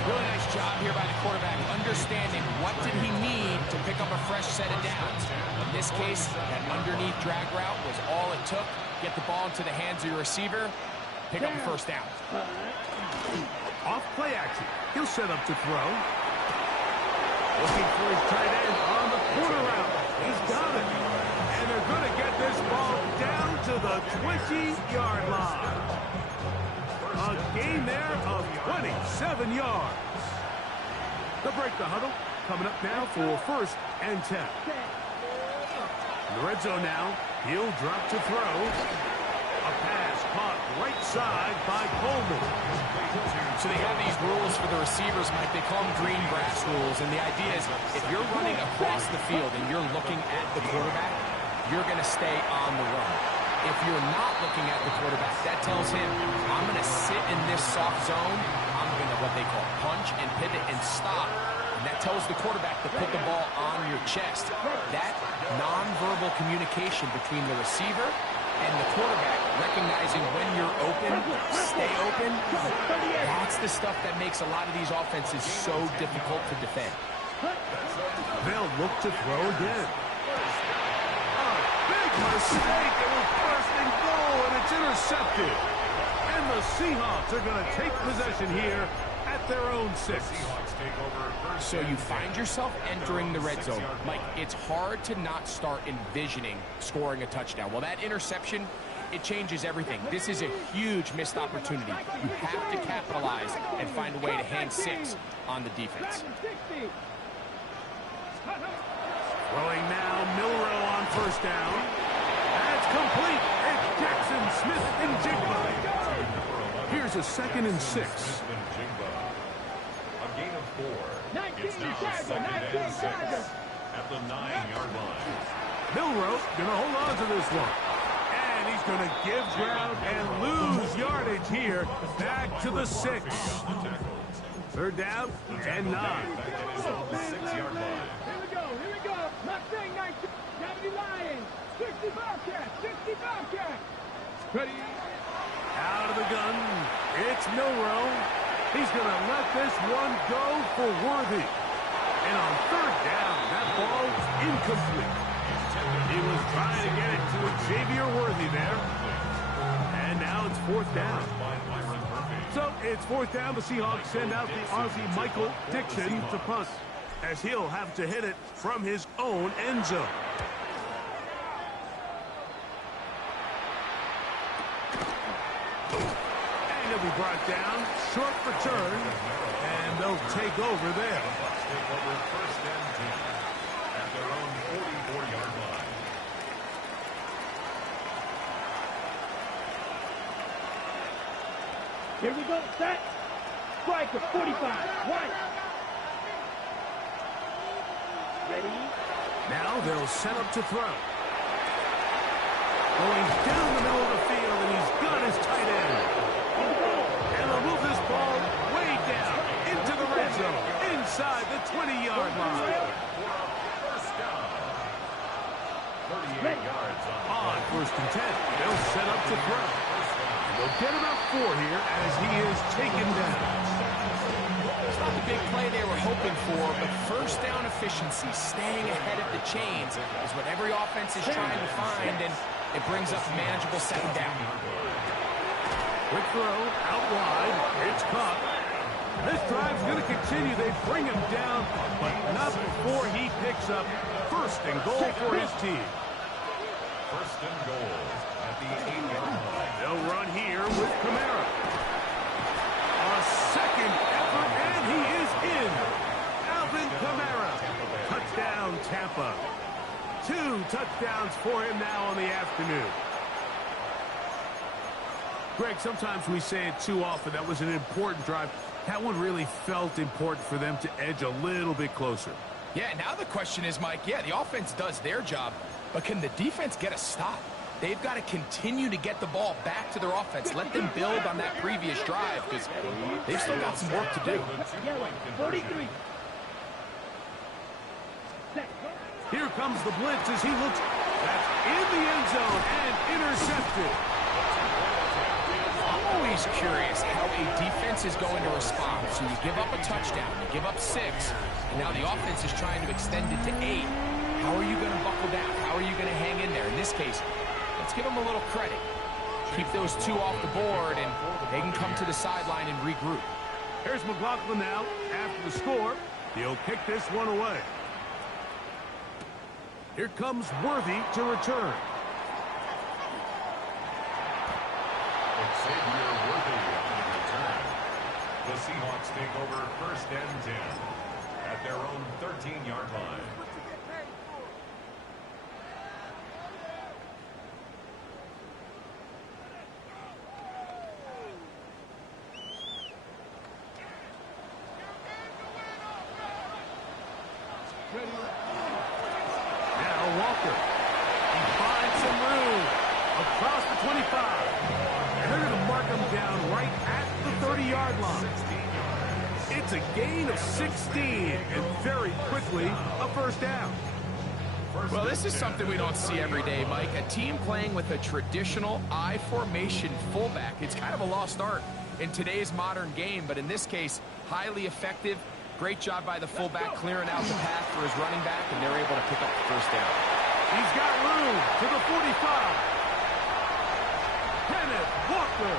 Really nice job here by the quarterback, understanding what did he need to pick up a fresh set of downs. In this case, that underneath drag route was all it took. Get the ball into the hands of your receiver, pick up a 1st down. Off play action. He'll set up to throw. Looking for his tight end on the corner route. He's got it. And they're going to get this ball down to the 20-yard line. A gain there of 27 yards. They'll break the huddle. Coming up now for 1st and 10. the red zone now. He'll drop to throw. A pass caught right side by Coleman. So they have these rules for the receivers, Mike. They call them green grass rules. And the idea is if you're running across the field and you're looking at the quarterback, you're going to stay on the run. If you're not looking at the quarterback, that tells him, I'm going to sit in this soft zone. I'm going to what they call punch and pivot and stop. And that tells the quarterback to put the ball on your chest. That nonverbal communication between the receiver and the quarterback, recognizing when you're open, stay open, that's the stuff that makes a lot of these offenses so difficult to defend. They'll look to throw again. Big mistake. It was first and goal, and it's intercepted. And the Seahawks are going to take possession here at their own 6. So you find yourself entering the red zone. Mike, it's hard to not start envisioning scoring a touchdown. Well, that interception, it changes everything. This is a huge missed opportunity. You have to capitalize and find a way to hang 6 on the defense. Throwing now, Milroe on first down. That's complete. It's Jackson Smith and Jigba. Here's a 2nd and 6. A gain of 4. It's now 2nd and 6 at the 9-yard line. Milroe going to hold on to this one. And he's going to give ground and lose yardage here. Back to the 6. 3rd down and 9. The 6-yard line. Here we go. Mustang 19. Deputy Lions. 60 Bobcats. 60 Bobcats. Ready. Out of the gun. It's Milroe. He's going to let this one go for Worthy. And on 3rd down, that ball is incomplete. He was trying to get it to Xavier Worthy there. And now it's 4th down. So it's 4th down. The Seahawks send out the Aussie Michael Dixon to punt, as he'll have to hit it from his own end zone. And he'll be brought down, short return, and they'll take over there. Take over 1st and 10 at their own 44-yard line. Here we go. Set. Striker. 45. Right. Ready. Now they'll set up to throw. Going down the middle of the field, and he's got his tight end. And they'll move this ball way down into the red zone, inside the 20-yard line. First down. 38 yards On 1st and 10, they'll set up to throw. And they'll get about 4 here as he is taken down. It's not the big play they were hoping for, but first down efficiency, staying ahead of the chains, is what every offense is trying to find, and it brings up a manageable 2nd down. Quick throw, out wide, it's caught. This drive's going to continue. They bring him down, but not before he picks up 1st and goal for his team. 1st and goal at the 8-yard line. They'll run here with Kamara. A 2nd effort, and he is in. Alvin Kamara. Touchdown, Tampa. 2 touchdowns for him now on the afternoon. Greg, sometimes we say it too often. That was an important drive. That one really felt important for them to edge a little bit closer. Yeah, now the question is, Mike, yeah, the offense does their job, but can the defense get a stop? They've got to continue to get the ball back to their offense. Let them build on that previous drive, because they've still got some work to do. 43. Here comes the blitz as he looks. That's in the end zone and intercepted. I'm always curious how a defense is going to respond. So you give up a touchdown, you give up 6, and now the offense is trying to extend it to 8. How are you going to buckle down? How are you going to hang in there? In this case, let's give them a little credit. Keep those 2 off the board, and they can come to the sideline and regroup. Here's McLaughlin now. After the score, he'll kick this one away. Here comes Worthy to return. Xavier Worthy on the return. The Seahawks take over 1st and 10 at their own 13-yard line. Now Walker. He finds some room across the 25. And they're going to mark him down right at the 30-yard line. It's a gain of 16, and very quickly a first down. Well, this is something we don't see every day, Mike. A team playing with a traditional I formation fullback. It's kind of a lost art in today's modern game, but in this case, highly effective. Great job by the fullback clearing out the path for his running back, and they're able to pick up the first down. He's got room to the 45. Kenneth Walker.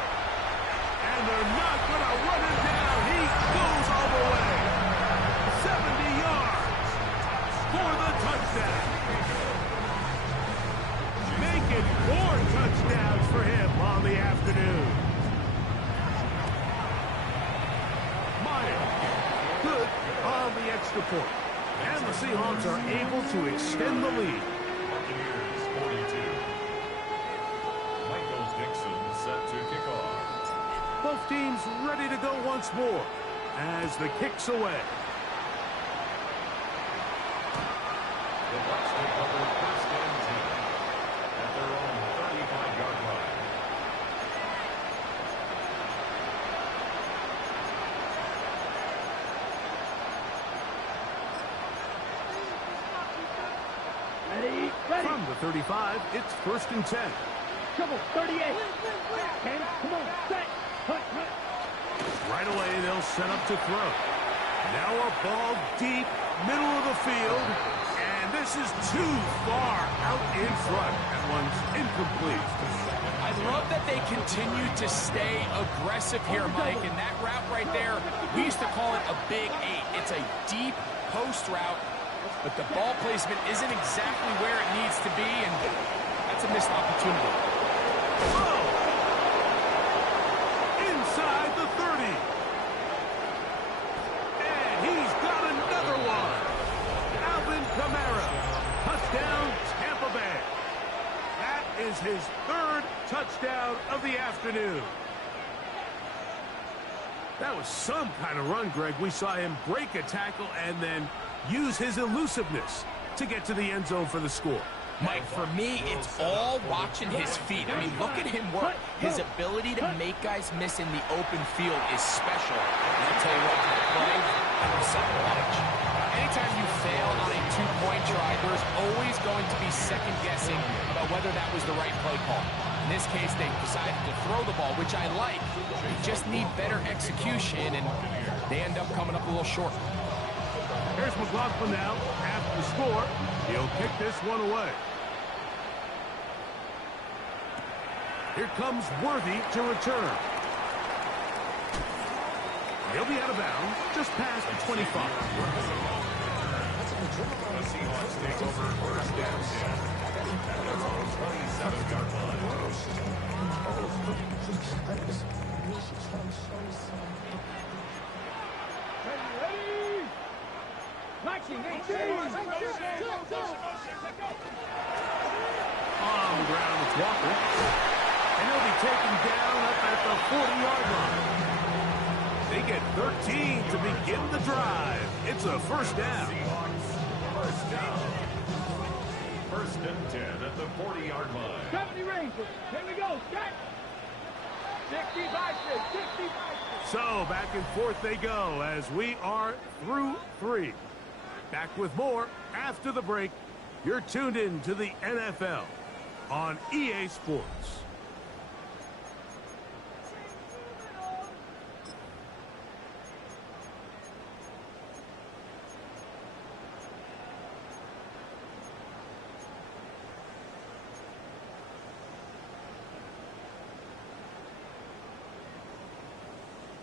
And they're not going to run him down. He goes all the way. 70 yards for the touchdown. Making 4 touchdowns for him on the afternoon. Meyer, good on the extra point. And the Seahawks are able to extend the lead. Buccaneers 42. Michael Dixon set to kick off. Both teams ready to go once more as the kick's away. The Bucs take over first and 10 at their own 35-yard line. Ready, ready. From the 35, it's first and 10. Trouble, 38. 10, come on, set. Hut, hut. Right away, they'll set up to throw. Now a ball deep, middle of the field, and this is too far out in front. That one's incomplete. I love that they continue to stay aggressive here, Mike, and that route right there, we used to call it a big 8. It's a deep post route, but the ball placement isn't exactly where it needs to be, and that's a missed opportunity. Oh! Inside the 30. And he's got another one. Alvin Kamara. Touchdown, Tampa Bay. That is his 3rd touchdown of the afternoon. That was some kind of run, Greg. We saw him break a tackle and then use his elusiveness to get to the end zone for the score. Mike, for me, it's all watching his feet. I mean, look at him work. His ability to make guys miss in the open field is special. And I'll tell you what, that play, that was something to watch. Anytime you fail on a 2-point try, there's always going to be second-guessing about whether that was the right play call. In this case, they decided to throw the ball, which I like. They just need better execution, and they end up coming up a little short. Here's McLaughlin now. After the score, he'll kick this one away. Here comes Worthy to return. He'll be out of bounds just past the 25. The Seahawks take over first and 10 at their own 27-yard line. Ready, 19, 18. On the ground, it's Walker. And he'll be taken down up at the 40-yard line. They get 13 to begin the drive. It's a first down. Seahawks first down. First and 10 at the 40-yard line. 70 Rangers. Here we go. Set. 65, 65. So back and forth they go as we are through 3. Back with more after the break. You're tuned in to the NFL on EA Sports.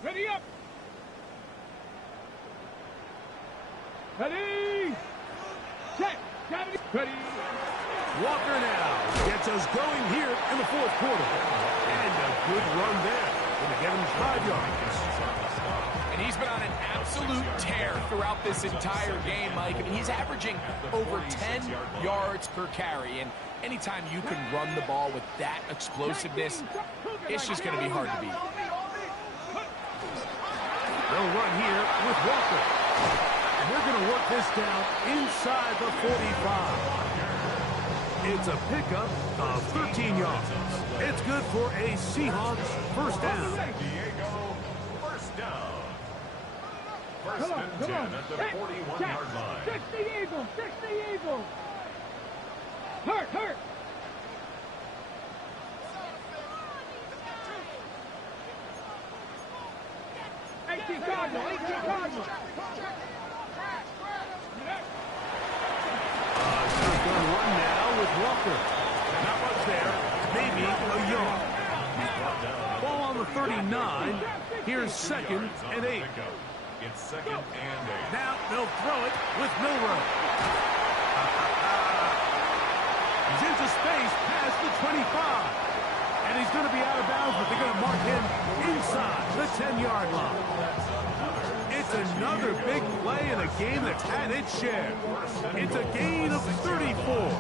Ready up. Ready. Set. Ready. Walker now gets us going here in the 4th quarter. And a good run there. Going to get him 5 yards. And he's been on an absolute tear throughout this entire game, Mike. I mean, he's averaging over 10 yards per carry. And anytime you can run the ball with that explosiveness, it's just going to be hard to beat. They'll run here with Walker. And they're going to work this down inside the 45. It's a pickup of 13 yards. It's good for a Seahawks first down. Diego, first down. First and 10 at the 41-yard line. 6 the Eagles, 6 the Eagles. Hurt. 18 Cardinal. Shotgun run now with Walker. Not much there. Maybe a yard. Ball on the 39. Here's 2nd and 8. It's 2nd and 8. Now they'll throw it with Milroe. He's into space past the 25. And he's going to be out of bounds, but they're going to mark him inside the 10-yard line. It's another big play in a game that's had its share. It's a gain of 34.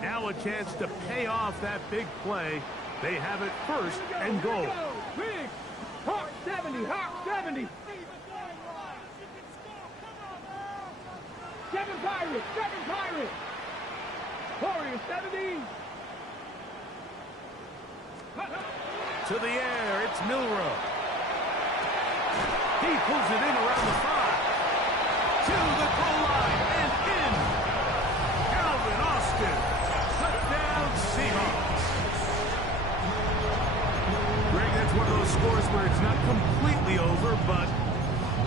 Now a chance to pay off that big play. They have it 1st and goal. Big. Hawk 70. 7 Pirates. Warriors 70. To the air, it's Milroe. He pulls it in around the 5. To the goal line and in. Calvin Austin. Touchdown Seahawks. Greg, that's one of those scores where it's not completely over, but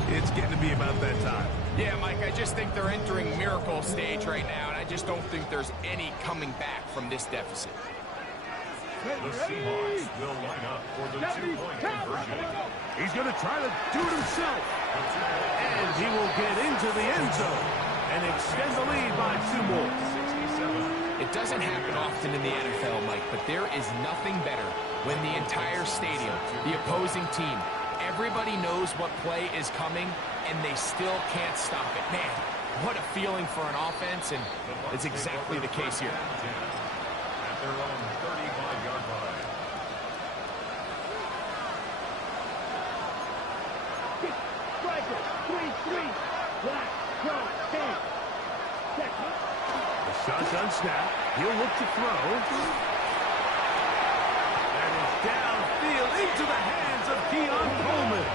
it's getting to be about that time. Yeah, Mike, I just think they're entering miracle stage right now, and I just don't think there's any coming back from this deficit. The Seahawks will line up for the 2-point conversion. He's going to try to do it himself. And he will get into the end zone and extend the lead by 2 more. It doesn't happen often in the NFL, Mike, but there is nothing better when the entire stadium, the opposing team, everybody knows what play is coming, and they still can't stop it. Man, what a feeling for an offense, and it's exactly the case here. At their own 35-yard line. Striker. 3-3. Black. Crow. 10. Second. The shotgun snap. He'll look to throw. And it's downfield into the hands of Keon Coleman.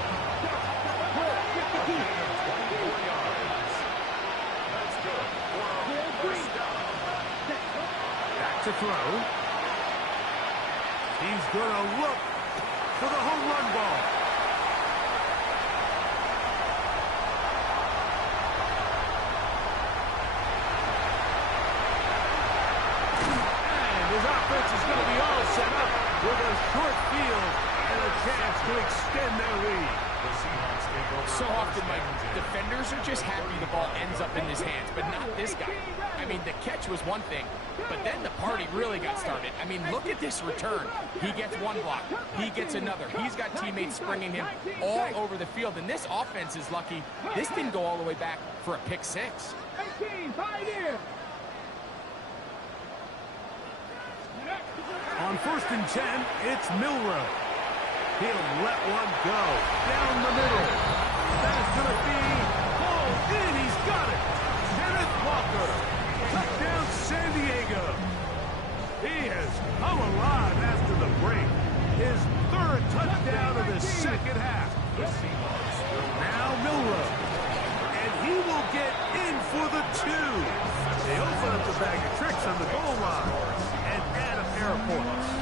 That's good for a first down. Back to throw. He's going to look for the home run ball. And his offense is going to be all set up with a short field and a chance to extend their lead. The Seahawks take over. So often, Mike, defenders are just happy the ball ends up in his hands, but not this guy. I mean, the catch was one thing, but then the party really got started. I mean, look at this return. He gets one block. He gets another. He's got teammates springing him all over the field, and this offense is lucky. This didn't go all the way back for a pick 6. 18. Pioneer. On 1st and 10, it's Milroe. He'll let one go down the middle. That's going to be pulled in. He's got it. Kenneth Walker. Touchdown San Diego. He has come alive after the break. His 3rd touchdown of the 2nd half. Now Milroe. And he will get in for the 2. They open up the bag of tricks on the goal line and add a pair of points.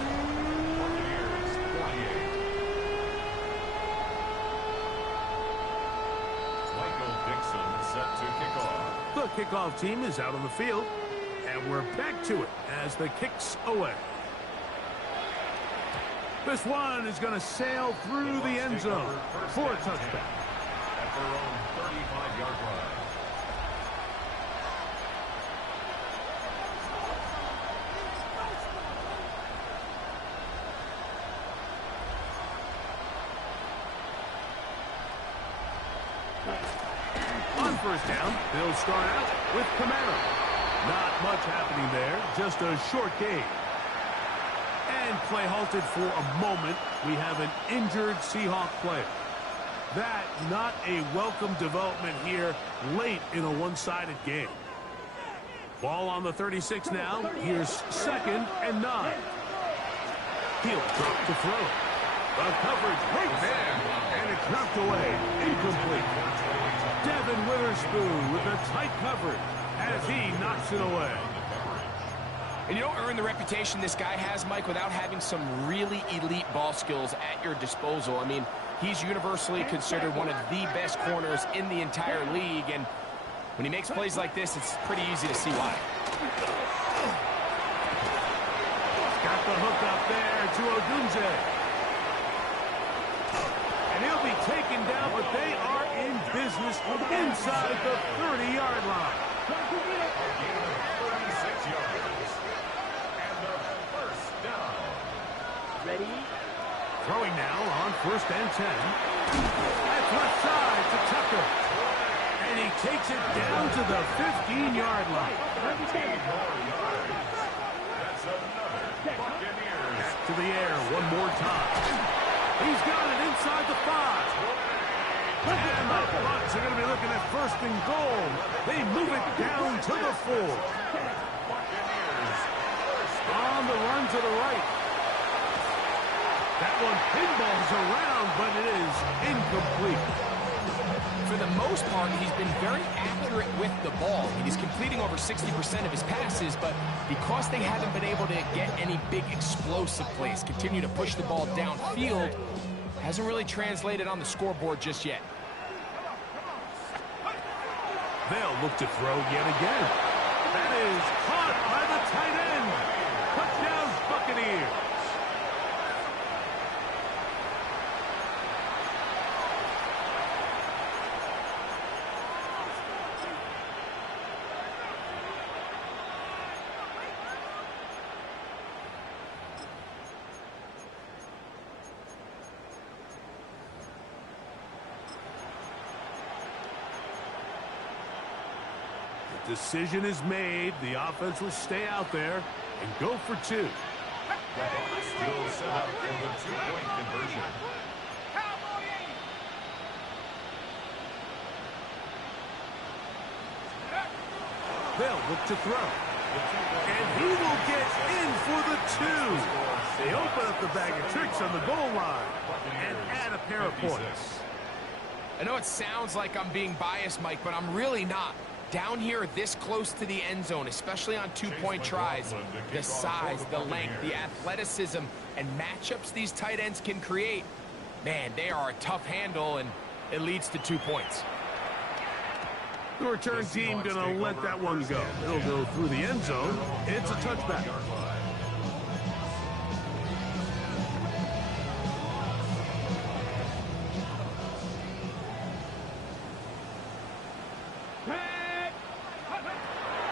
The kickoff team is out on the field, and we're back to it as the kick's away. This one is going to sail through the end zone for a touchback. At their own 35-yard line. On 1st down, they'll start out with Camaro. Not much happening there, just a short gain. And And play halted for a moment. We have an injured Seahawk player. That not a welcome development here late in a one-sided game. Ball on the 36 now. Here's 2nd and 9. He'll drop to throw. The coverage breaks in, and it's knocked away. Incomplete. Devin Witherspoon with a tight coverage as he knocks it away. And you don't earn the reputation this guy has, Mike, without having some really elite ball skills at your disposal. I mean, he's universally considered one of the best corners in the entire league, and when he makes plays like this, it's pretty easy to see why. Got the hook up there to Odunze. And he'll be taken down, but they are in business inside the 30-yard line. 36 yards. And the first down. Ready? Throwing now on 1st and 10. That's left side to Tucker. And he takes it down to the 15-yard line. 15 more yards. That's another Buccaneers. Back to the air one more time. He's got it inside the 5. And the Bucs are going to be looking at 1st and goal. They move it down to the 4. Buccaneers. On the run to the right. That one pinballs around, but it is incomplete. For the most part, he's been very accurate with the ball. I mean, he's completing over 60% of his passes, but because they haven't been able to get any big explosive plays, continue to push the ball downfield, hasn't really translated on the scoreboard just yet. They'll look to throw yet again. That is caught by the tight end. Touchdown, Buccaneers. Decision is made. The offense will stay out there and go for 2. The Bucs still set up for the 2-point conversion. They'll look to throw. And he will get in for the 2. They open up the bag of tricks on the goal line and add a pair of points. I know it sounds like I'm being biased, Mike, but I'm really not. Down here this close to the end zone, especially on 2-point tries, the size, the length, the athleticism, and matchups these tight ends can create, man, they are a tough handle, and it leads to 2 points. The return team going to let that one go. It'll go through the end zone. It's a touchback.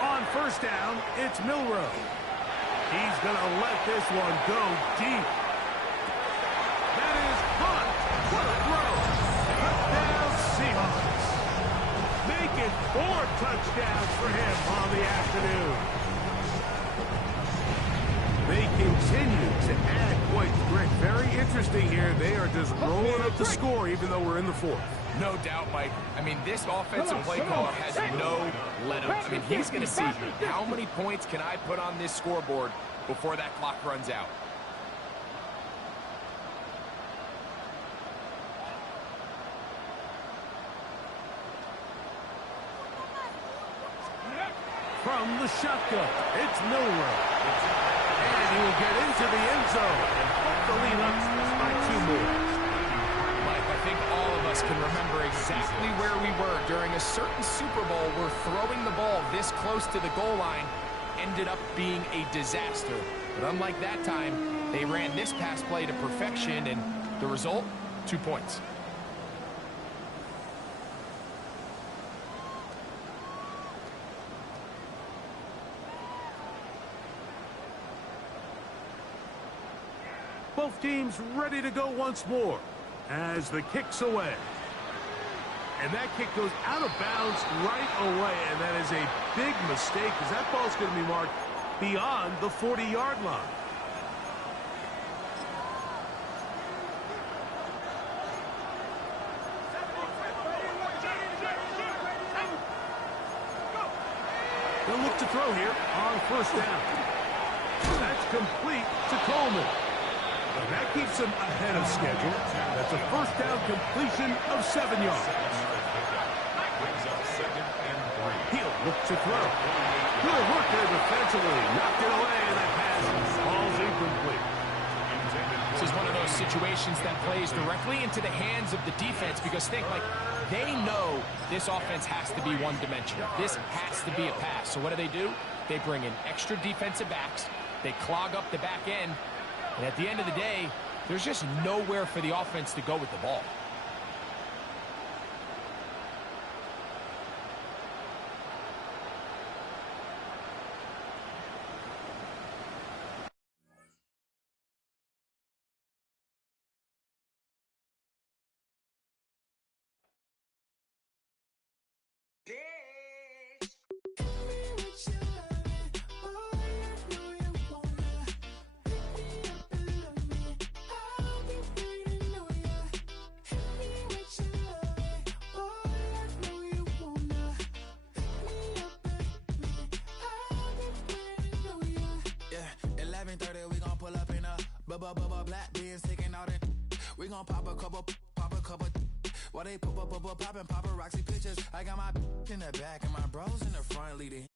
On 1st down, it's Milroe. He's going to let this one go deep. That is caught. What a throw. Touchdown, Seahawks. Make it 4 touchdowns for him on the afternoon. They continue to add points. Greg, very interesting here. They are just rolling up the score even though we're in the 4th. No doubt, Mike. I mean, this offensive play caller has no let-up. I mean, he's going to see how many points can I put on this scoreboard before that clock runs out. From the shotgun, it's Milroe. And he will get into the end zone and put the lead up by 2 more. Mike, I think all of us can remember exactly where we were during a certain Super Bowl where throwing the ball this close to the goal line ended up being a disaster. But unlike that time, they ran this pass play to perfection, and the result, 2 points. Both teams ready to go once more as the kick's away. And that kick goes out of bounds right away, and that is a big mistake because that ball's going to be marked beyond the 40-yard line. He'll look to throw here on first down. That's complete to Coleman. And that keeps him ahead of schedule. That's a first down completion of 7 yards. Brings up 2nd and 3. He'll look to throw. Good work there defensively. Knocked it away, and that pass falls incomplete. This is one of those situations that plays directly into the hands of the defense because think, like, they know this offense has to be one-dimensional. This has to be a pass. So what do? They bring in extra defensive backs. They clog up the back end. And at the end of the day, there's just nowhere for the offense to go with the ball. Black beans taking all that. We gon' pop a couple. While they poppin' paparazzi pictures. I got my in the back and my bros in the front leading.